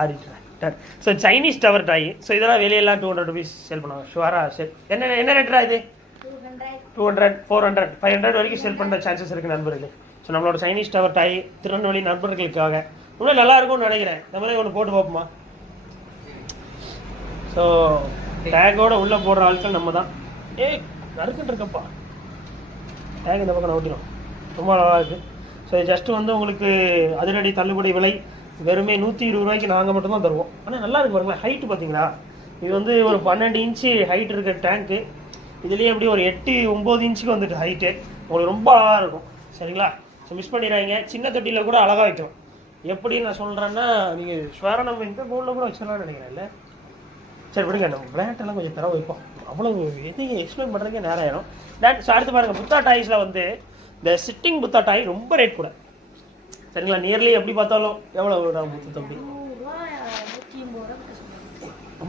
ஆறிட்டேன். ஸோ சைனீஸ் டவர் டாய். ஸோ இதெல்லாம் வெளியெல்லாம் 200 rupees சேல் பண்ணுவாங்க ஷுவரா. சரி, என்ன ரேட்டா இது? 200, 400, 500 வரைக்கும் சேல் பண்ணுற சான்சஸ் இருக்குது நண்பர்களே. ஸோ நம்மளோட சைனீஸ் டவர் டாய் திருநெல்வேலி நண்பர்களுக்காக இன்னும் நல்லா இருக்கும்னு நினைக்கிறேன். இந்த மாதிரி ஒன்று போட்டு பார்ப்போமா? ஸோ டேக்கோட உள்ளே போடுற ஆட்கள் நம்ம தான். நறுக்குன்னு இருக்கப்பா, டேக் இந்த பக்கம் ஓட்டிடும், ரொம்ப நல்லா இருக்குது. ஸோ ஜஸ்ட்டு வந்து உங்களுக்கு அதிரடி தள்ளுபடி விலை வெறுமே 120 ரூபாய்க்கு நாங்கள் மட்டும்தான் தருவோம். ஆனால் நல்லா இருக்கு பாருங்களேன், ஹைட்டு பார்த்தீங்களா? இது வந்து ஒரு 12 inch ஹைட் இருக்கிற டேங்க்கு. இதுலேயே எப்படி ஒரு 8-9 inch வந்துட்டு ஹைட்டு. உங்களுக்கு ரொம்ப அழகாக இருக்கும் சரிங்களா. ஸோ மிஸ் பண்ணிடுறாங்க. சின்ன தொட்டியில் கூட அழகாக வைக்கலாம். எப்படி நான் சொல்கிறேன்னா, நீங்கள் ஸ்வேராக நம்ம இந்த போர்டில் கூட வச்சிடலாம்னு நினைக்கிறேன் இல்லை? சரி விடுங்க, நம்ம பிளாட்டெல்லாம் கொஞ்சம் தர வைப்போம். அவ்வளோ எதையும் எக்ஸ்பிளைன் பண்ணுறதுக்கே நேரம் ஆயிடும். ஸோ அடுத்து பாருங்கள், புத்தா டாய்ஸில் வந்து இந்த சிட்டிங் புத்தா டாய் ரொம்ப ரேட் கூட சரிங்களா. நியர்லி எப்படி பார்த்தாலும் எவ்வளோ முத்து தம்பி?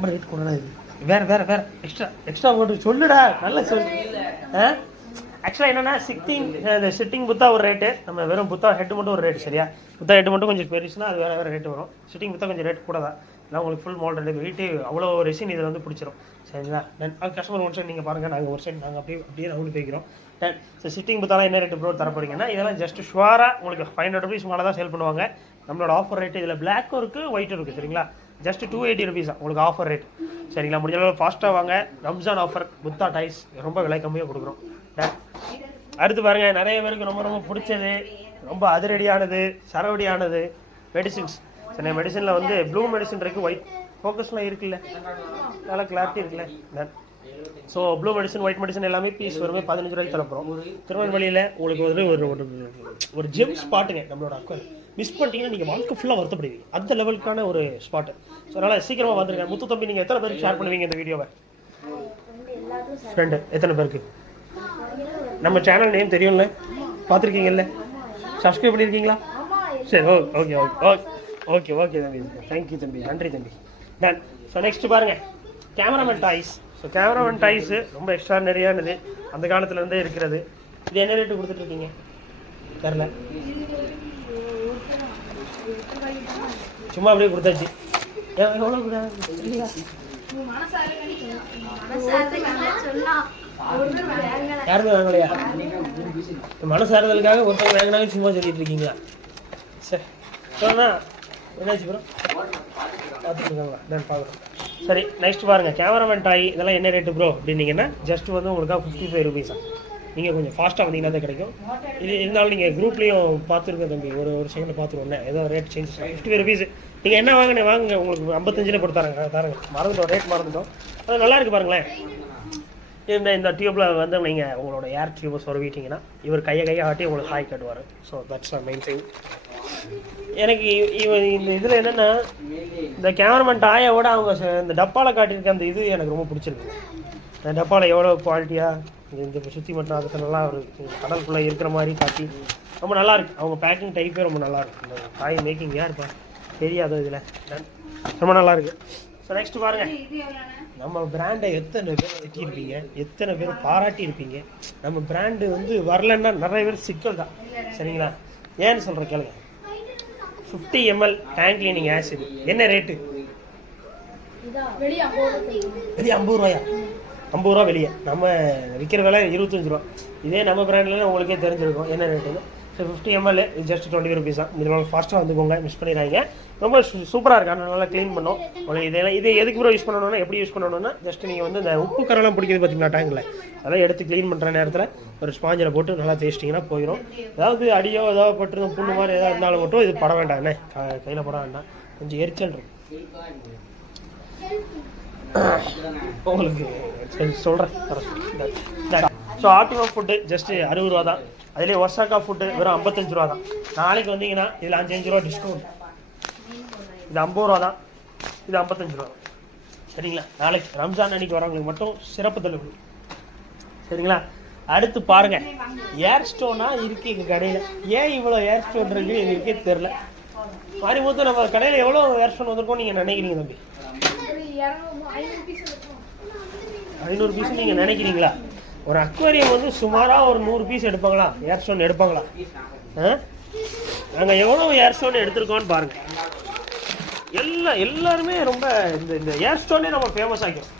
செம்ம ரேட் கொண்டா இது. வேற வேற வேற எக்ஸ்ட்ரா போட்டு சொல்லுடா, நல்ல சொல்லு. ஆக்சுவலாக என்னென்னா சிட்டிங் புத்தா ஒரு ரேட்டு, நம்ம வெறும் புத்தா ஹெட் மட்டும் ஒரு ரேட்டு. சரியா, புத்தா ஹெட் மட்டும் கொஞ்சம் பெருசுனா அது வேறு வேறு ரேட்டு வரும். சிட்டிங் புத்தா கொஞ்சம் ரேட் கூட தான். நான் உங்களுக்கு ஃபுல் மாடல் வெயிட்டு அவ்வளோ ரெசின் இதில் வந்து பிடிச்சிரும். சரிங்களா, கஸ்டமர் ஒன் சைட் நீங்கள் பாருங்கள், நாங்கள் ஒரு சைட் நாங்கள் அப்படியே ரவுண்டு போய்க்கிறோம். ஸோ சிட்டிங் புத்தாலாம் என்ன ரேட்டு ப்ரோ தரப்படுறீங்கன்னா, இதெல்லாம் ஜஸ்ட் ஷுவராக உங்களுக்கு 500 rupees மேலே தான் சேல் பண்ணுவாங்க. நம்மளோட ஆஃபர் ரேட்டு இதில் பிளாக்கும் இருக்குது ஒயிட்டும் இருக்குது. சரிங்களா, ஜஸ்ட் 280 rupees தான் உங்களுக்கு ஆஃபர் ரேட். சரிங்களா, முடிஞ்ச அளவு ஃபாஸ்ட்டாக வாங்க. ரம்ஜான் ஆஃபர் புத்தா டைஸ் ரொம்ப விலை கம்மியாக கொடுக்குறோம். அடுத்து பாருங்கள், நிறைய பேருக்கு ரொம்ப ரொம்ப பிடிச்சது, ரொம்ப அதிரடியானது, சரவடியானது மெடிசின்ஸ். சரி, மெடிசனில் வந்து ப்ளூ மெடிசன் இருக்குது, ஒயிட் ஃபோக்கஸ்லாம் இருக்குல்ல, நல்லா கிளாரிட்டி இருக்குல்ல. So blue medicine white medicine எல்லாமே பீஸ் வருமே 15 ரூபாய்க்கு தரப்போகிறோம். திருநெல்வேலியில் உங்களுக்கு வந்து ஒரு ஜெம் ஸ்பாட்டுங்க நம்மளோட அக்வாரி. மிஸ் பண்ணிட்டீங்கன்னா நீங்கள் வாழ்க்கை ஃபுல்லாக வருத்தப்படுவீங்க, அந்த லெவலுக்கான ஒரு ஸ்பாட்டு. ஸோ அதனால் சீக்கிரமாக வந்துருங்க. முத்து தம்பி, நீங்கள் எத்தனை பேருக்கு ஷேர் பண்ணுவீங்க இந்த வீடியோவை? ஃப்ரெண்டு எத்தனை பேருக்கு? நம்ம சேனல் நேம் தெரியும்ல, பார்த்துருக்கீங்கல்ல, சப்ஸ்கிரைப் பண்ணியிருக்கீங்களா? சரி, okay okay okay okay okay தம்பி, தேங்க்யூ தம்பி, நன்றி தம்பி. டன். ஸோ நெக்ஸ்ட் பாருங்கள், cameraman toys. So cameraman toys ரொம்ப எக்ஸ்ட்ரானரியானது, அந்த காலத்துலேருந்தே இருக்கிறது. இது என்ன ரேட்டு கொடுத்துட்ருக்கீங்க தெரில, சும்மா அப்படியே கொடுத்தாச்சு. எவ்வளோ கூட யாருமே வாங்கலையா? மனசாரதலுக்காக ஒருத்தவங்க வாங்கினாங்க சும்மா சொல்லிட்டு இருக்கீங்களா? சரி, என்னாச்சு ப்ரோ? பார்த்துருக்காங்களா? நான் பார்க்குறேன். சரி, நெக்ஸ்ட் பாருங்கள், கேமராமேன் டாய். இதெல்லாம் என்ன ரேட்டு ப்ரோ அப்படின்னீங்கன்னா, ஜஸ்ட் வந்து உங்களுக்காக 55 rupees. நீங்கள் கொஞ்சம் ஃபாஸ்ட்டாக வந்தீங்கன்னா தான் கிடைக்கும். இது இருந்தாலும் நீங்கள் குரூப்லேயும் பார்த்துருங்க தம்பி, ஒரு செகண்டில் பார்த்துருவோண்ணே, ஏதோ ரேட் சேஞ்ச் 55 rupees. நீங்கள் என்ன வாங்குங்க, உங்களுக்கு 55 கொடுத்தாருங்க மறந்துட்டோம், ரேட் மறந்துட்டோம். அது நல்லா இருக்குது பாருங்களேன். இந்த டியூப்பில் வந்து நீங்கள் உங்களோட ஏர் டியூப்பை சொருவிட்டிங்கன்னா இவர் கையை ஆட்டி உங்களுக்கு ஹாய் கட்டுவார். So that's main thing. எனக்கு இந்த இதில் என்னென்னா, இந்த கேமராமேன் டாயோட அவங்க இந்த டப்பாவில் காட்டியிருக்க அந்த இது எனக்கு ரொம்ப பிடிச்சிருக்கு. இந்த டப்பாவில் எவ்வளோ குவாலிட்டியாக இந்த சுற்றி மட்டும் அதுக்கு நல்லா ஒரு கடலுக்குள்ளே இருக்கிற மாதிரி காட்டி ரொம்ப நல்லாயிருக்கு. அவங்க பேக்கிங் டைப்பே ரொம்ப நல்லாயிருக்கு. இந்த டாய் மேக்கிங் யாருப்பா தெரியாதோ இதில் ரொம்ப நல்லாயிருக்கு. ஸோ நெக்ஸ்ட் பாருங்கள், நம்ம பிராண்டை எத்தனை பேர் திட்டியிருப்பீங்க, எத்தனை பேர் பாராட்டி இருப்பீங்க. நம்ம பிராண்டு வந்து வரலன்னா நிறைய பேர் சிக்கல் தான். சரிங்களா, ஏன்னு சொல்கிற கேளுங்க. 50 ml டேங்க் கிளீனிங் ஆசிட் என்ன ரேட்டு? வெளியே 50 ரூபாயா? 50 ரூபா வெளியே. நம்ம விற்கிற விலை 25 ரூபா. இதே நம்ம பிராண்டில் உங்களுக்கே தெரிஞ்சிருக்கும் என்ன ரேட்டுன்னு. ஸோ 50 ml இது ஜஸ்ட் 20 rupees தான். இதனால ஃபாஸ்ட்டாக வந்துக்கோங்க, மிஸ் பண்ணிடுறாங்க. ரொம்ப சூப்பராக இருக்குது, ஆனால் நல்லா க்ளீன் பண்ணோம். இதெல்லாம் இது எதுக்கு ப்ரோ யூஸ் பண்ணணும்னா, எப்படி யூஸ் பண்ணணும்னா, ஜஸ்ட் நீங்கள் வந்து இந்த உப்பு கரெல்லாம் பிடிக்கிறது பார்த்தீங்களா டேங்கில், அதெல்லாம் எடுத்து க்ளீன் பண்ணுற நேரத்தில் ஒரு ஸ்பாஞ்சில் போட்டு நல்லா தேய்ச்சிட்டிங்கன்னா போயிடும். ஏதாவது அடியோ ஏதாவது பட்டுருந்தோம் புண்ணு மாதிரி ஏதாவது இருந்தாலும் மட்டும் இது பட வேண்டாம், என்ன கையில் பட வேண்டாம், கொஞ்சம் எரிச்சல் இருக்கும் உங்களுக்கு. சரி சொல்கிறேன். ஸோ ஆர்டிகோ ஃபுட்டு ஜஸ்ட்டு 60 ரூபா தான். அதிலே ஒசாக்கா ஃபுட்டு வெறும் 55 ரூபா தான். நாளைக்கு வந்தீங்கன்னா இதில் 5 ரூபா டிஸ்கவுண்ட். இது 50 ரூபா தான், இது 55 ரூபா. சரிங்களா, நாளைக்கு ரம்ஜான் அன்னைக்கு வரவங்களுக்கு மட்டும் சிறப்பு தள்ளுபடி. சரிங்களா, அடுத்து பாருங்கள், ஏர் ஸ்டோனாக இருக்குது எங்கள் கடையில். ஏன் இவ்வளோ ஏர் ஸ்டோன் இருக்குது இது இருக்கே தெரில. மாரிமுத்து நம்ம கடையில் எவ்வளோ ஏர் ஸ்டோன் வந்திருக்கோம் நீங்கள் நினைக்கிறீங்க தம்பி? 500 பீஸ் நீங்கள் நினைக்கிறீங்களா? ஒரு அக்வேரியம் வந்து சுமாராக ஒரு 100 பீஸ் எடுப்பாங்களா, ஏர் ஸ்டோன் எடுப்பாங்களா? நாங்கள் எவ்வளோ ஏர் ஸ்டோன் எடுத்திருக்கோன்னு பாருங்கள். எல்லாருமே ரொம்ப இந்த ஏர் ஸ்டோனே நம்ம ஃபேமஸ் ஆகிடும்.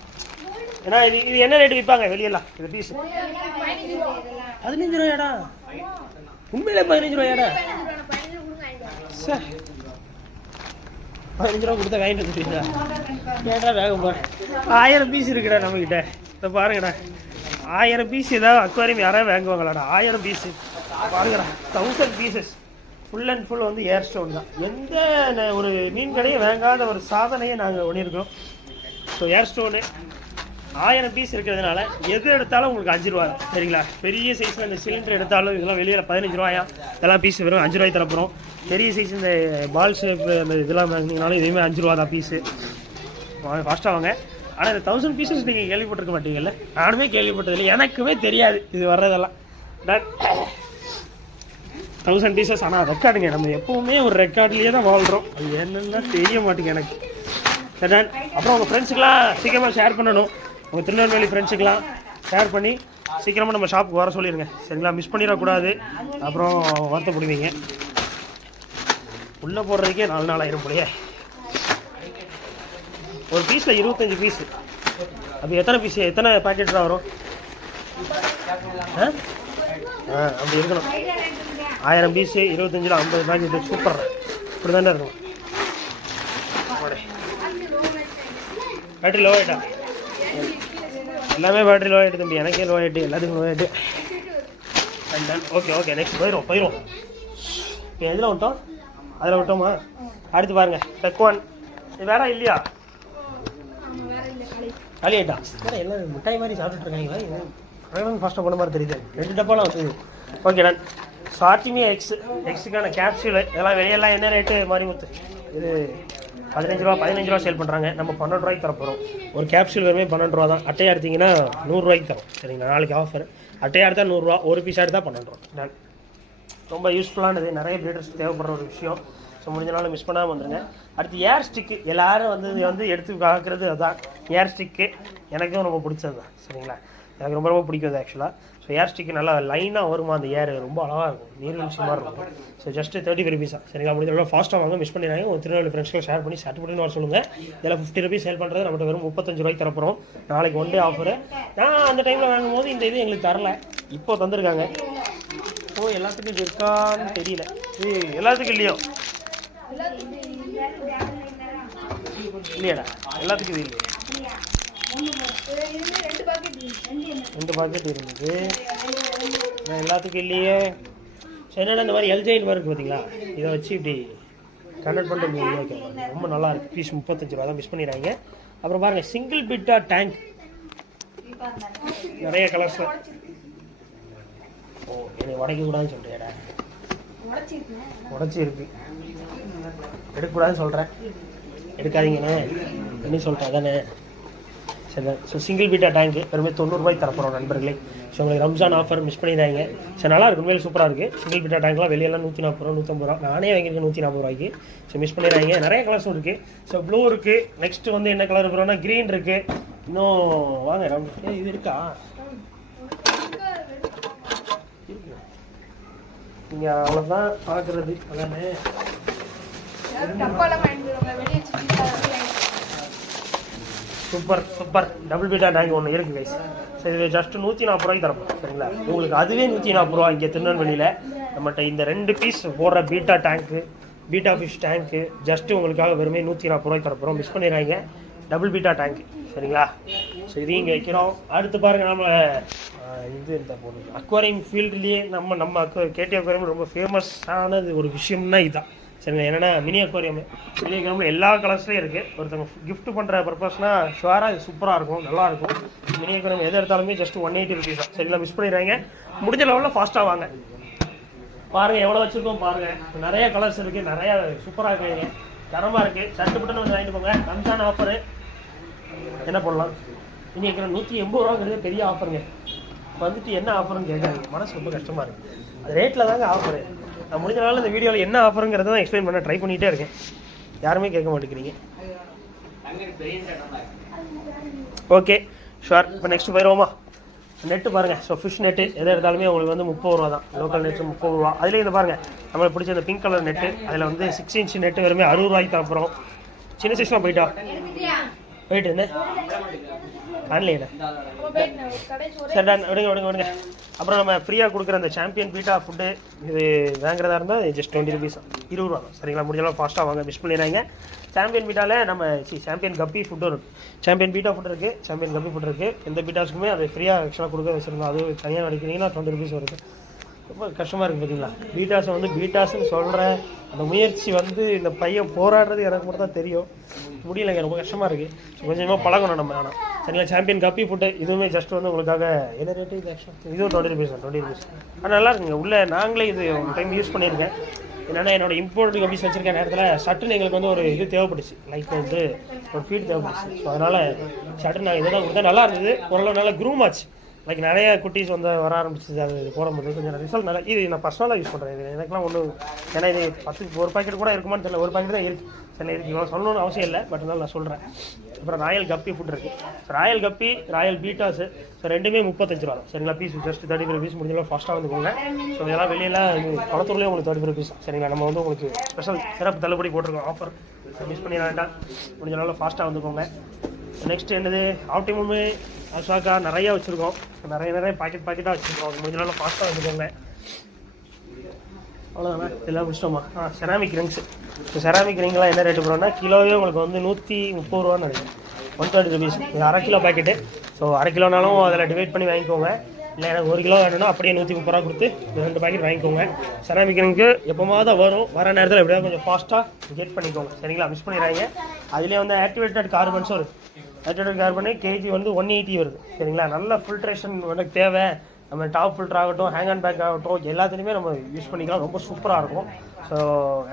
ஏன்னா இது என்ன ரேட்டு விற்பாங்க வெளியெல்லாம்? இது பீஸ் 15 ரூபாயாடா? உண்மையிலே 15 ரூபாயாடா? சார் 15 ரூபா கொடுத்தா வாங்கிட்டு வந்துட்டீங்களா? கேட்டா வேகம் பாரு, 1000 பீஸ் இருக்குடா நம்மக்கிட்ட. இதை பாருங்கடா, 1000 பீஸ் ஏதாவது அக்வாரியம் யாராவது வாங்குவாங்களாடா? 1000 பீஸு பாருங்கடா, 1000 பீசஸ் ஃபுல் அண்ட் ஃபுல் வந்து ஏர் ஸ்டோன் தான். எந்த ஒரு மீன் கடையும் வாங்காத ஒரு சாதனையை நாங்கள் பண்ணியிருக்கோம். ஸோ ஏர் ஸ்டோனு 1000 பீஸ் இருக்கிறதுனால எது எடுத்தாலும் உங்களுக்கு 5 ரூபா. சரிங்களா, பெரிய சைஸில் இந்த சிலிண்டர் எடுத்தாலும் இதெல்லாம் வெளியில் 15 ரூபாயா, இதெல்லாம் பீஸ் வெறும் 5 ரூபாய்க்கு தரப்போகிறோம். பெரிய சைஸ் இந்த பால் ஷேப் அந்த இதெல்லாம் வாங்கினீங்கனாலும் இதுவுமே 5 ரூபா தான் பீஸு. ஃபாஸ்ட்டாக வாங்க. ஆனால் இந்த 1000 பீசஸ் நீங்கள் கேள்விப்பட்டிருக்க மாட்டீங்கல்ல? நானுமே கேள்விப்பட்டதில்லை, எனக்குமே தெரியாது இது வர்றதெல்லாம். 1000 பீசஸ். ஆனால் ரெக்கார்டுங்க, நம்ம எப்போவுமே ஒரு ரெக்கார்ட்லேயே தான் வாழ்கிறோம். அது என்னென்னா தெரிய மாட்டேங்க எனக்கு. சரி டன். அப்புறம் உங்கள் ஃப்ரெண்ட்ஸுக்கெலாம் சீக்கிரமாக ஷேர் பண்ணணும். உங்கள் திருநெல்வேலி ஃப்ரெண்ட்ஸுக்கெலாம் ஷேர் பண்ணி சீக்கிரமாக நம்ம ஷாப்புக்கு வர சொல்லிடுங்க சரிங்களா. மிஸ் பண்ணிடக்கூடாது, அப்புறம் வருத்தப்படுவீங்க. உள்ளே போடுறதுக்கே 4 நாள் ஆயிரும் போலையே. ஒரு பீஸில் 25 பீஸு. அப்போ எத்தனை பீஸு, எத்தனை பேக்கெட் தான் வரும்? அப்படி இருக்கணும். 1000 பீஸு 25ல் 50 பேக்கெட்டு. சூப்பர், இப்படி தானே இருக்கும். பேட்டரி லோ ஆகிட்டா? எல்லாமே பேட்டரி லோ ஆகிட்டு தம்பி, எனக்கே லோ ஆகிட்டு, எல்லாத்துக்கும் லோ ஆகிட்டு. ஓகே நெக்ஸ்ட் போயிடும். இப்போ எதில் விட்டோம்? அதில் விட்டோமா? அடுத்து பாருங்கள் பெக்வான். இது வேற இல்லையா? காலி ஆகிட்டா? எல்லாம் மிட்டாய் மாதிரி சாப்பிட்டுட்டு இருக்காங்களா? ஃபாஸ்ட்டாக போன மாதிரி தெரியுது. 2 டப்பாலாம் வந்து. Okay done. ஸோ ஆர்டிமியா எக்ஸுக்கான கேப்சூல் இதெல்லாம் வெளியெல்லாம் என்ன ரேட்டு மாதிரி ஊற்று? இது 15 ரூபா சேல் பண்ணுறாங்க. நம்ம 12 ரூபாய்க்கு தர போகிறோம். ஒரு கேப்சூல் வெறுமே 12 ரூபா தான். அட்டையாக எடுத்திங்கன்னா 100 ரூபாய்க்கு தரோம் சரிங்களா. நாளைக்கு ஆஃபர். அட்டையாக எடுத்தால் 100 ரூபா, ஒரு பீஸ் எடுத்தால் 12 ரூபா. டன். ரொம்ப யூஸ்ஃபுல்லானது, நிறைய ப்ரீடர்ஸ் தேவைப்படுற ஒரு விஷயம். ஸோ முடிஞ்ச நாள் மிஸ் பண்ணாமல் வந்துடுங்க. அடுத்து ஏர் ஸ்டிக்கு. எல்லோரும் வந்து எடுத்து பார்க்குறது அதுதான். ஏர் ஸ்டிக்கு எனக்கும் ரொம்ப பிடிச்சது தான் சரிங்களா. எனக்கு ரொம்ப பிடிக்கும் ஆக்சுவலாக. ஸோ ஏர் ஸ்டிக்கு நல்லா லைனாக வருமா, அந்த ஏர் ரொம்ப அழகாக இருக்கும், நீர்வீழ்ச்சி மாதிரி இருக்கும். ஸோ ஜஸ்ட்டு 35 ருபீஸா சரிங்களா. முடிஞ்ச நல்லா ஃபாஸ்ட்டாக வாங்க, மிஸ் பண்ணிடுறாங்க. ஒரு திருநெல்வேலி ஃப்ரெண்ட்ஸ்க்கு ஷேர் பண்ணி சட்டுப்பட்டுன்னு வர சொல்லுங்கள். இதில் 50 ருபீஸ் சேல் பண்ணுறது நம்மகிட்ட வெறும் 35 ரூபாய்க்கு தரப்போகிறோம். நாளைக்கு 1 டே ஆஃபரு. நான் அந்த டைமில் வாங்கும்போது இந்த இது எங்களுக்கு தரல, இப்போ தந்துருக்காங்க. எல்லாத்துக்கும் இது இருக்கான்னு தெரியல. எல்லாத்துக்கும் இல்லையோ? இல்லையாடா, எல்லாத்துக்கும் இது இல்லையா? 2 பாக்கெட் இருந்தது, எல்லாத்துக்கும் இல்லையே. ஸோ என்னென்ன இந்த மாதிரி எல்ஜெயின் இருக்குது பார்த்தீங்களா, இதை வச்சு இப்படி கன்வெர்ட் பண்ணிட்டு ரொம்ப நல்லா இருக்குது. பீஸ் 35 ரூபா தான், மிஸ் பண்ணிடுறாங்க. அப்புறம் பாருங்கள் சிங்கிள் பிட்டா டேங்க், நிறைய கலர்ஸில். என்னை உடைக்கக்கூடாதுன்னு சொல்கிறேடா. உடச்சி இருக்கு, எடுக்கக்கூடாதுன்னு சொல்கிறேன். எடுக்காதீங்கண்ணே என்ன சொல்கிறேன் தானே. சரி. ஸோ சிங்கிள் பீட்டா டேங்க்கு வெறுமே 90 ரூபாய்க்கு தரப்போகிறோம் நண்பர்களே. ஸோ உங்களுக்கு ரம்ஜான் ஆஃபர் மிஸ் பண்ணிடுறாங்க. சரி, நல்லா இருக்கும், உண்மையிலே சூப்பராக இருக்குது. சிங்கிள் பீட்டா டேங்க்லாம் வெளியெல்லாம் 140 ரூபா 150 ரூபா, நானே வாங்கியிருக்கேன் 140 ரூபாய்க்கு. ஸோ மிஸ் பண்ணிடுறாங்க. நிறைய கலர்ஸும் இருக்குது. ஸோ ப்ளூ இருக்குது. நெக்ஸ்ட்டு வந்து என்ன கலர் இருக்கிறோன்னா க்ரீன் இருக்குது. இன்னும் வாங்க இது இருக்கா? நீங்கள் அவ்வளோதான் பார்க்குறது அதானே. சூப்பர் டபுள் பீட்டா டேங்க் ஒன்று இருக்குது கைஸ். சரி, இது ஜஸ்ட் 140 ரூபாய்க்கு தரப்போம் சரிங்களா. உங்களுக்கு அதுவே 140 ரூபா இங்கே திருநெல்வேலியில். நம்மகிட்ட இந்த 2 பீஸ் போடுற பீட்டா டேங்க்கு, பீட்டா ஃபிஷ் டேங்க்கு ஜஸ்ட்டு உங்களுக்காக வெறுமே 140 ரூபாய்க்கு தரப்போகிறோம். மிஸ் பண்ணிடுறாங்க. டபுள் பீட்டா டேங்க் சரிங்களா. ஸோ இதையும் இங்கே வைக்கிறோம். அடுத்து பாருங்கள், நம்ம இது இந்த போடுறது அக்வாரியம் ஃபீல்டுலேயே நம்ம கேடி அக்வாரியம் ரொம்ப ஃபேமஸ் ஆனது ஒரு விஷயம்னா இதுதான் சரிங்களா. என்னென்னா மினி அக்வாரியமு. மினி அக்வாரியமில் எல்லா கலர்ஸ்லேயும் இருக்குது. ஒருத்தவங்க கிஃப்ட் பண்ணுற பர்பஸ்னால் ஷுவராக இது சூப்பராக இருக்கும், நல்லாயிருக்கும். மினி அக்வாரியம் எது எடுத்தாலுமே ஜஸ்ட் 180 ருபீஸ் தான் சரிங்களா. மிஸ் பண்ணிடுறாங்க. முடிஞ்ச லெவலில் ஃபாஸ்ட்டாக வாங்க. பாருங்கள் எவ்வளோ வச்சுருக்கோம் பாருங்கள். நிறைய கலர்ஸ் இருக்குது, நிறையா சூப்பராக இருக்குங்க, தரமாக இருக்குது. சட்டுப்பட்டுன்னு வந்து வாங்கிட்டு போங்க. ரம்ஜான் ஆஃபரு என்ன பண்ணலாம். மினி அக்வாரியம் 180 ரூபாங்கிறது பெரிய ஆஃபருங்க. வந்துட்டு என்ன ஆஃபர்னு கேட்காது, மனசு ரொம்ப கஷ்டமாக இருக்குது. அது ரேட்டில் தாங்க ஆஃபரு. நான் முடிஞ்ச நாள் இந்த வீடியோவில் என்ன ஆஃபருங்கிறத தான் எக்ஸ்பிளைன் பண்ண ட்ரை பண்ணிகிட்டே இருக்கேன். யாருமே கேட்க மாட்டேங்கிறீங்க. Okay sure. இப்போ நெக்ஸ்ட் போயிடுவோமா? நெட்டு பாருங்கள். ஸோ ஃபிஷ் நெட்டு எதை எடுத்தாலுமே உங்களுக்கு வந்து 30 ரூபா தான். லோக்கல் நெட்டு 30 ரூபா. அதுலேயும் இந்த பாருங்கள், நம்மளுக்கு பிடிச்ச இந்த பிங்க் கலர் நெட்டு, அதில் வந்து 6 இன்ச் நெட்டு வெறுமே 60 ரூபாய்க்கு தான். அப்புறம் சின்ன சைஸ்லாம் போயிட்டு என்ன ஆன்லைன் சரி டன். விடுங்க. அப்புறம் நம்ம ஃப்ரீயாக கொடுக்குற அந்த சாம்பியன் பீட்டா ஃபுட்டு இது வாங்குறதா இருந்தால் ஜஸ்ட் 20 ருபீஸ் தான், 20 ரூபா தான் சரிங்களா. முடிஞ்சாலும் ஃபாஸ்ட்டாக வாங்க, மிஸ் பண்ணிடுறாங்க. சாம்பியன் பீட்டாவில் நம்ம சாம்பியன் கப்பி ஃபுட்டும் இருக்குது, சாம்பியன் பீட்டா ஃபுட் இருக்குது, சாம்பியன் கப்பி ஃபுட் இருக்குது. எந்த பீட்டாஸுக்குமே அது ஃப்ரீயாக ஆக்சுவலாக கொடுக்க வச்சுருந்தோம். அது தனியாக நடிக்கிறீங்கன்னா 20 ருபீஸ் வருது. ரொம்ப கஷ்டமாக இருக்குது பார்த்தீங்களா. பீட்டாஸை வந்து பீட்டாஸ்ன்னு சொல்கிற அந்த முயற்சி வந்து இந்த பையன் போராடுறது எனக்கு மட்டும் தான் தெரியும். முடியலைங்க, ரொம்ப கஷ்டமாக இருக்குது. ஸோ கொஞ்சமாக பழகணும் நம்ம. ஆனால் சரிங்களா. சாம்பியன் கப்பி ஃபுட்டு இதுவுமே ஜஸ்ட் வந்து உங்களுக்காக என்ன ரேட்டு இது ஆக்சுவலாக இதுவும் 20 ருபீஸ் தான், 20 ருபீஸ். ஆனால் நல்லா இருக்குங்க. உள்ளே நாங்களே இது ஒரு டைம் யூஸ் பண்ணியிருக்கேன். என்னென்னா என்னோட இம்போர்ட் கப்பீஸ் வச்சிருக்க நேரத்தில் சட்டுன்னு எங்களுக்கு வந்து ஒரு இது தேவைப்பட்டுச்சு, லைக் வந்து ஒரு ஃபீட் தேவைப்பட்டுச்சு. ஸோ அதனால் சட்டுன்னு நான் இதை தான் கொடுத்தேன். நல்லா இருந்தது, ஓரளவு நல்லா க்ரூம் ஆச்சு. லைக் நிறைய குட்டீஸ் வந்து வர ஆரம்பிச்சிது. அது போடும்போது கொஞ்சம் ரிசல்ட் நல்லா. இது நான் பர்சனலாக யூஸ் பண்ணுறேன். இது எனக்குலாம் ஒன்றும், ஏன்னா இது 10 ஒரு பாக்கெட் கூட இருக்குமான்னு தெரியல, ஒரு பாக்கெட் தான் இருக்குது. சரி இதுக்கு இவ்வளோ சொல்லணும்னு அவசியம் இல்லை, பட் இருந்தாலும் நான் சொல்கிறேன். அப்புறம் ராயல் கப்பி ஃபுட் இருக்குது. ராயல் கப்பி, ராயல் பீட்டாஸு, ஸோ ரெண்டுமே 35 ரூபா. சரிங்களா, பீஸ் ஜஸ்ட் 35 ருபீஸ். முடிஞ்சாலும் ஃபாஸ்ட்டாக வந்துக்கோங்க. ஸோ இதெல்லாம் வெளியெல்லாம் குளத்தூர்லேயே உங்களுக்கு 35 ருபீஸ். சரிங்களா, நம்ம வந்து உங்களுக்கு ஸ்பெஷல் சிறப்பு தள்ளுபடி போட்டிருக்கோம் ஆஃபர், மிஸ் பண்ணி வேண்டாம். முடிஞ்ச ஃபாஸ்ட்டாக வந்துக்கோங்க. நெக்ஸ்ட் என்னது, ஆப்டிமம்மு, அசாக்கா நிறையா வச்சுருக்கோம். நிறைய பாக்கெட்டாக வச்சுருக்கோம். முடிஞ்ச ஃபாஸ்ட்டாக வந்துக்கோங்க. அவ்வளோதானே, எல்லாம் முடிச்சிட்டோமா? Ceramic rings. இப்போ செராமிக் ரிங்லாம் என்ன ரேட்டு போகிறோன்னா கிலோவே உங்களுக்கு வந்து 130 ரூபான்னு நினைக்கிறேன். 130 ருபீஸ். இது அரை கிலோ பாக்கெட்டு. ஸோ அரை கிலோனாலும் அதில் டிவைட் பண்ணி வாங்கிக்கோங்க. இல்லை எனக்கு 1 கிலோ வேணும்னா அப்படியே 130 ரூபா கொடுத்து 2 பாக்கெட் வாங்கிக்கோங்க. செராமிக் ரிங்க்கு எப்போமாவது வரும், வர நேரத்தில் எப்படியாவது கொஞ்சம் ஃபாஸ்ட்டாக கெட் பண்ணிக்கோங்க. சரிங்களா, மிஸ் பண்ணிடுறாங்க. அதுலேயே வந்து ஆக்டிவேட்டட் கார்பன்ஸும் இருக்குது. ஆக்டிவேட்டட் கார்பனு கேஜி வந்து 180 வருது. சரிங்களா, நல்ல ஃபில்ட்ரேஷன் எனக்கு தேவை, நம்ம டாப் ஃபில்டர் ஆகட்டும், ஹேங் அண்ட் பேக் ஆகட்டும், எல்லாத்துலேயுமே நம்ம யூஸ் பண்ணிக்கலாம். ரொம்ப சூப்பராக இருக்கும். So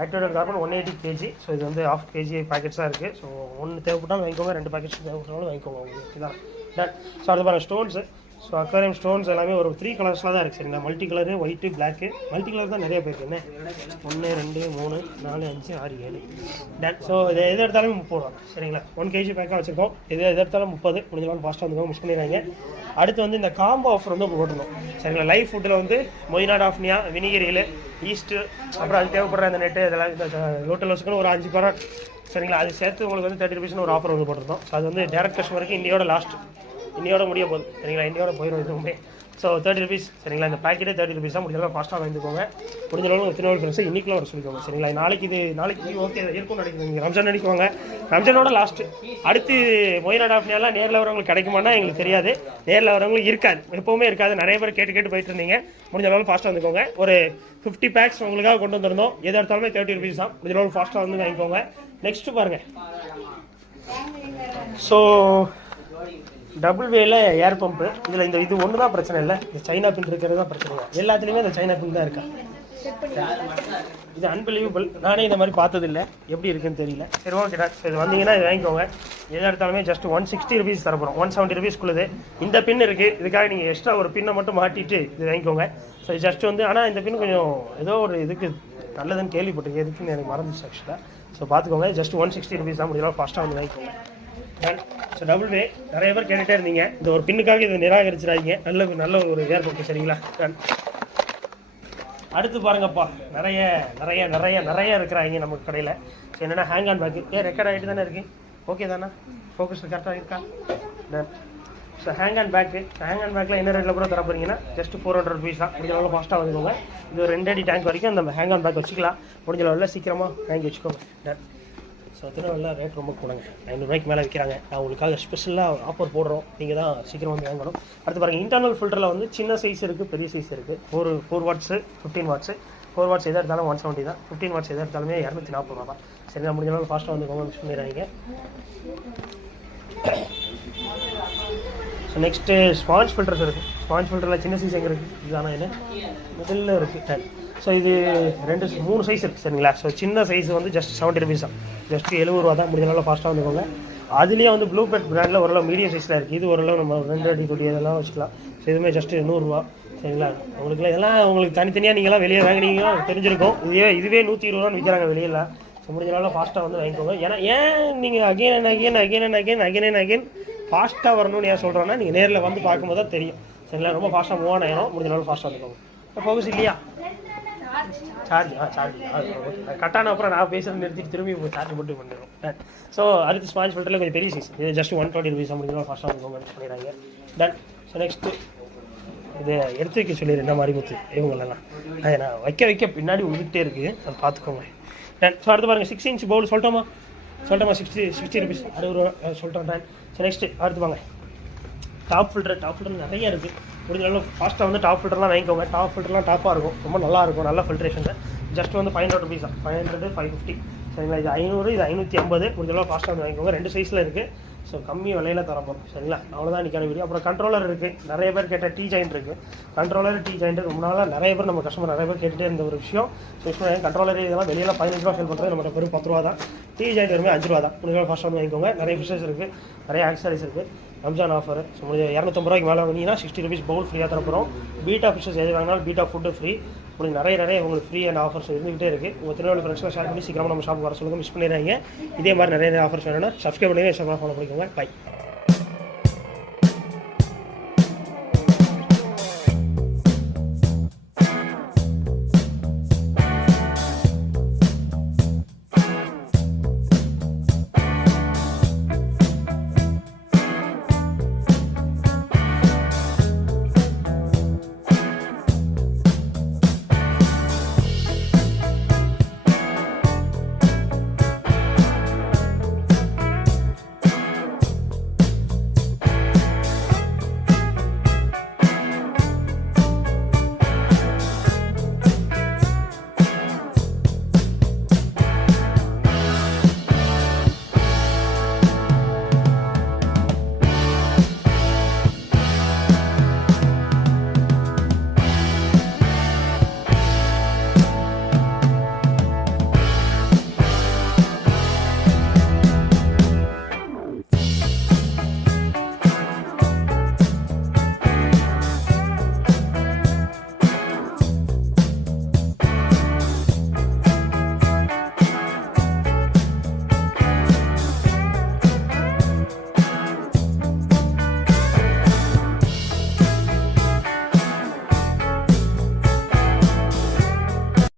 activated carbon 180 KG. So இது வந்து 1/2 கேஜி பேக்கெட்ஸாக இருக்குது. ஸோ 1 தேவைப்பட்டாலும் வாங்கிக்கோங்க, 2 பேக்கெட்ஸ் தேவைப்பட்டாலும் வாங்கிக்கோங்க. உங்களுக்கு இதான் டன். ஸோ அது பாருங்கள் ஸ்டோன்ஸு. ஸோ அக்வாரியம் ஸ்டோன்ஸ் எல்லாமே ஒரு 3 கலர்ஸில் தான் இருக்குது. சரிங்களா, multi colour, white, black. Multi colour தான் நிறைய பேருக்கு. என்ன 1 2 3 4 5 6 7 டன். ஸோ இதை எது எடுத்தாலும் 30 ரூபா. சரிங்களா, 1 கேஜி பேக்காக வச்சுருக்கோம். எது எடுத்தாலும் 30. முடிஞ்சாலும் ஃபாஸ்ட்டாக வந்துக்கோங்க, மிஸ் பண்ணிடுறாங்க. அடுத்து வந்து இந்த காம்போ ஆஃபர் வந்து போட்டுருந்தோம். சரிங்களா, லைவ் ஃபுட்டில் வந்து மொய்னா டாஃப்னியா, வினிகரியில், ஈஸ்ட்டு, அப்புறம் அது தேவைப்படுற அந்த நெட்டு, இதெல்லாம் இந்த லோட்டல் வச்சுக்கணும் ஒரு 5 பரம். சரிங்களா, அது சேர்த்து உங்களுக்கு வந்து 30 ருபீஸ்னு ஒரு ஆஃபர் வந்து போட்டிருந்தோம். ஸோ அது வந்து டேரக்ட் கஸ்டமருக்கு இன்னையோட லாஸ்ட், இன்னையோட முடிய போகுது. சரிங்களா, இன்னையோட போயிடும் இதுவுமே. So 30 rupees. சரிங்களா, இந்த பேக்கெட்டே 30 ருபீஸ் தான். முடிஞ்சளவு ஃபாஸ்ட்டாக வாங்கிக்கோங்க. முடிஞ்சளவு எத்தனை ஃப்ரெண்ட்ஸை இன்றைக்குள்ள வர சொல்லிக்கோங்க. சரிங்களா, நாளைக்கு ஓகே இருக்கும்னு நினைக்கிறேன். நீங்கள் ரம்ஜான் நினைக்குவாங்க, ரம்ஜானோட லாஸ்ட்டு. அடுத்து மொய்னா டாஃப்னியாலாம் நேரில் வரவங்களுக்கு கிடைக்குமானா எங்களுக்கு தெரியாது. நேரில் வரவங்களுக்கு இருக்காது, எப்போவுமே இருக்காது. நிறைய பேர் கேட்டு போயிட்டு இருந்தீங்க. முடிஞ்சளவு ஃபாஸ்ட்டாக வந்துக்கோங்க. ஒரு 50 பேக்ஸ் உங்களுக்காக கொண்டு வந்திருந்தோம். எது எடுத்தாலுமே 30 ருபீஸ் தான். முடிஞ்சளவு ஃபாஸ்ட்டாக வந்து வாங்கிக்கோங்க. நெக்ஸ்ட்டு பாருங்கள். ஸோ டபுள் வேல ஏர் பம்பு. இதில் இது ஒன்று தான் பிரச்சனை இல்லை, இந்த சைனா பின் இருக்கிறது தான் பிரச்சனை. எல்லாத்துலேயுமே இந்த சைனா பின் தான் இருக்கா. இது அன்பிலீவபிள். நானே இந்த மாதிரி பார்த்ததில்லை, எப்படி இருக்குன்னு தெரியல. சரி ஓகே, இது வந்தீங்கன்னா இது வாங்கிக்கோங்க. எது எடுத்தாலுமே ஜஸ்ட் 160 ருபீஸ் தரப்போம். 170 ருபீஸ்க்குள்ளது. இந்த பின் இருக்குது, இதுக்காக நீங்கள் எக்ஸ்ட்ரா ஒரு பின்னை மட்டும் மாட்டிட்டு இது வாங்கிக்கோங்க. ஸோ ஜஸ்ட் வந்து, ஆனால் இந்த பின் கொஞ்சம் ஏதோ ஒரு இதுக்கு நல்லதுன்னு கேள்விப்பட்டிருக்கேன். எதுக்குன்னு எனக்கு மறந்துச்சு ஆக்சுவலாக. ஸோ பார்த்துக்கோங்க, ஜஸ்ட் 160 ருபீஸ் தான். முடியலாம் ஃபாஸ்ட்டாக வந்து வாங்கிக்கோங்க. டன். ஸோ டபுள் வே நிறைய பேர் கேட்டுகிட்டே இருந்தீங்க. இந்த ஒரு பின்னுக்காக இதை நிராகரிச்சிடாதீங்க. நல்ல ஒரு ஏர் பம்பு. சரிங்களா, டன். அடுத்து பாருங்கப்பா, நிறைய இருக்கிறாங்க நம்ம கடையில். ஸோ என்னென்னா ஹேங் ஆன் பேக்கு. ரெக்கார்ட் ஆகிட்டு தானே இருக்குது, ஓகே தானே, ஃபோக்கஸ் கரெக்டாக இருக்கா? டன். ஸோ ஹேங் ஆன் பேக்கில் என்ன ரேட்டில் கூட தர போகிறீங்கன்னா ஜஸ்ட் 400 ருபீஸ் தான். முடிஞ்சளவு ஃபாஸ்ட்டாக வந்துக்கோங்க. இது ஒரு 2 அடி டேங்க் வரைக்கும் நம்ம ஹேங் ஆன் பேக் வச்சுக்கலாம். முடிஞ்சளவில் சீக்கிரமாக வாங்கி வச்சுக்கோங்க. டன். ஸோ திருவள்ளுவர் ரேட் ரொம்ப கூடங்க, 500 ரூபாய்க்கு மேலே விற்கிறாங்க. நான் உங்களுக்காக ஸ்பெஷலாக ஆஃபர் போடுறோம், நீங்கள் தான் சீக்கிரம் வந்து வாங்கணும். அடுத்து பாருங்கள், இன்டர்னல் ஃபில்டரில் வந்து சின்ன சைஸ் இருக்குது, பெரிய சைஸ் இருக்குது. 4 வாட்ஸு, 15 வாட்ஸு. 4 வாட்ஸ் எதாக எடுத்தாலும் 170 தான். 15 வாட்ஸ் எதாக எடுத்தாலுமே 240 ரூபா தான். சரிங்களா, முடிஞ்சளவு ஃபாஸ்ட்டாக வந்து மிஸ் பண்ணிடுறாங்க. ஸோ நெக்ஸ்ட்டு ஸ்பாஞ்ச் ஃபில்டர்ஸ் இருக்குது. ஸ்பாஞ்ச் ஃபில்டரில் சின்ன சைஸ் எங்கே இருக்குது? இதுதானா என்ன முதல்ல இருக்குது. ஸோ இது 3 சைஸ் இருக்குது. சரிங்களா, ஸோ சின்ன சைஸ் வந்து ஜஸ்ட் 70 ருபீஸ் தான். ஜஸ்ட் 70 ரூபா தான். முடிஞ்ச நல்லா ஃபாஸ்ட்டாக வந்துக்கோங்க. அதுலேயே வந்து ப்ளூ பெட் பிராண்டில் ஓரளவு மீடியம் சைஸில் இருக்குது. இது ஓரளவு நம்ம 2 அடி தொட்டி இதெல்லாம் வச்சுக்கலாம். ஸோ இதுவுமே ஜஸ்ட் 100 ரூபா. சரிங்களா, உங்களுக்குலாம் இதெல்லாம் உங்களுக்கு தனித்தனியாக நீங்களாம் வெளியே வாங்கினீங்கன்னா தெரிஞ்சிருக்கும். இதுவே 120 ரூபான்னு விற்கிறாங்க வெளியெல்லாம். ஸோ முடிஞ்ச நாள் ஃபாஸ்ட்டாக வந்து வாங்கிக்கோங்க. ஏன்னா ஏன் நீங்கள் அகைன் ஃபாஸ்ட்டாக வரணும்னு ஏன் சொல்கிறோன்னா, நீங்கள் நேரில் வந்து பார்க்கும்போது தான் தெரியும். சரிங்களா, ரொம்ப ஃபாஸ்ட்டாக மூவ் ஆகிடும். முடிஞ்ச நாள் ஃபாஸ்ட்டாக வந்துக்கோங்க. ஃபோக்கஸ் இல்லையா? Charge okay. கட்டான அப்புறம் நான் பேசுகிறது நிறுத்திட்டு திரும்பி சார்ஜ் போட்டு பண்ணிடுறோம். ஸோ அடுத்து ஸ்பாஞ்ச் ஃபில்டரில் கொஞ்சம் பெரிய சைஸ். இது ஜஸ்ட் 120 ருபீஸ். முடிஞ்ச ஃபாஸ்ட்டாக வந்துக்கோங்க, பண்ணிடுறாங்க. டன். ஸோ நெக்ஸ்ட்டு இது எடுத்து வைக்க சொல்லிடு. என்ன மாதிரி முத்து இவங்களெல்லாம் அது நான் வைக்க பின்னாடி உழுகிட்டே இருக்குது, அதை பார்த்துக்கோங்க. டன். ஸோ அடுத்து பாருங்கள், 6 இன்ச் பவுல் சொல்லட்டோமா 60 ருபீஸ், 60 ரூபா சொல்லிட்டோம். டன். ஸோ நெக்ஸ்ட்டு அடுத்து வாங்க, டாப் ஃபில்டர் நிறைய இருக்குது. முடிஞ்ச அளவு ஃபாஸ்ட்டாக வந்து டாப் ஃபில்டர்லாம் வாங்கிக்கோங்க. டாப் ஃபில்டர்லாம் டாப்பாக இருக்கும், ரொம்ப நல்லாயிருக்கும், நல்ல ஃபில்ட்ரேஷன். ஜஸ்ட் வந்து 500 ருபீஸ் தான். 500, 550. சரிங்களா, இது 500, இது 550. முடிஞ்ச அளவு ஃபாஸ்ட்டாக வந்து வாங்கிக்கோங்க. 2 சைஸில் இருக்குது. ஸோ கம்மி விலையில் தரப்போம். சரிங்களா, அவ்வளோதான் இன்றைக்கான வீடியோ. அப்புறம் கண்ட்ரோலர் இருக்குது. நிறைய பேர் கேட்ட டீ ஜாயிண்ட் இருக்குது. கண்ட்ரோலர் டீ ஜாயிண்ட் ரொம்ப நாளாக நிறைய பேர் நம்ம கஸ்டமர் நிறைய பேர் கேட்டுகிட்டே இருந்த ஒரு விஷயம். ஸோ கண்ட்ரோலர் இதெல்லாம் வெளியெல்லாம் 15 ரூபா சேல் பண்ணுறது, நம்ம வெறும் 10 ரூபா தான். டீ ஜாயிண்ட் வருமே 5 ரூபா தான். முடிஞ்ச ஃபாஸ்ட்டாக வந்து வாங்கிக்கோங்க. நிறைய ஃபிஷஸ் இருக்குது, நிறைய ஆக்சரிஸ் இருக்குது. ரம்ஜான் ஆஃபர். ஸோ முடிஞ்ச 250 ரூபாய்க்கு மேலே வாங்கினீங்கன்னா 60 ருபீஸ் பவுல் ஃப்ரீயாக தரப்போகிறோம். பீட்டா ஃபிஷஸ் எது வாங்கினாலும் பீட்டா ஃபுட்டு ஃப்ரீ. உங்களுக்கு நிறைய உங்களுக்கு ஃப்ரீ அண்ட் ஆஃபர்ஸ் இருந்துகிட்டே இருக்குது. உங்கள் திருநெல்வேலி ஃப்ரெண்ட்ஸ்லாம் ஷேர் பண்ணி சீக்கிரமாக நம்ம ஷாப் வர சொல்லுங்கள். மிஸ் பண்ணிடுறாங்க. இதே மாதிரி நிறைய ஆஃபர்ஸ் வேணும்னா சப்ஸ்கிரைப் பண்ணி ஃபாலோ பண்ணிக்கோங்க. பை.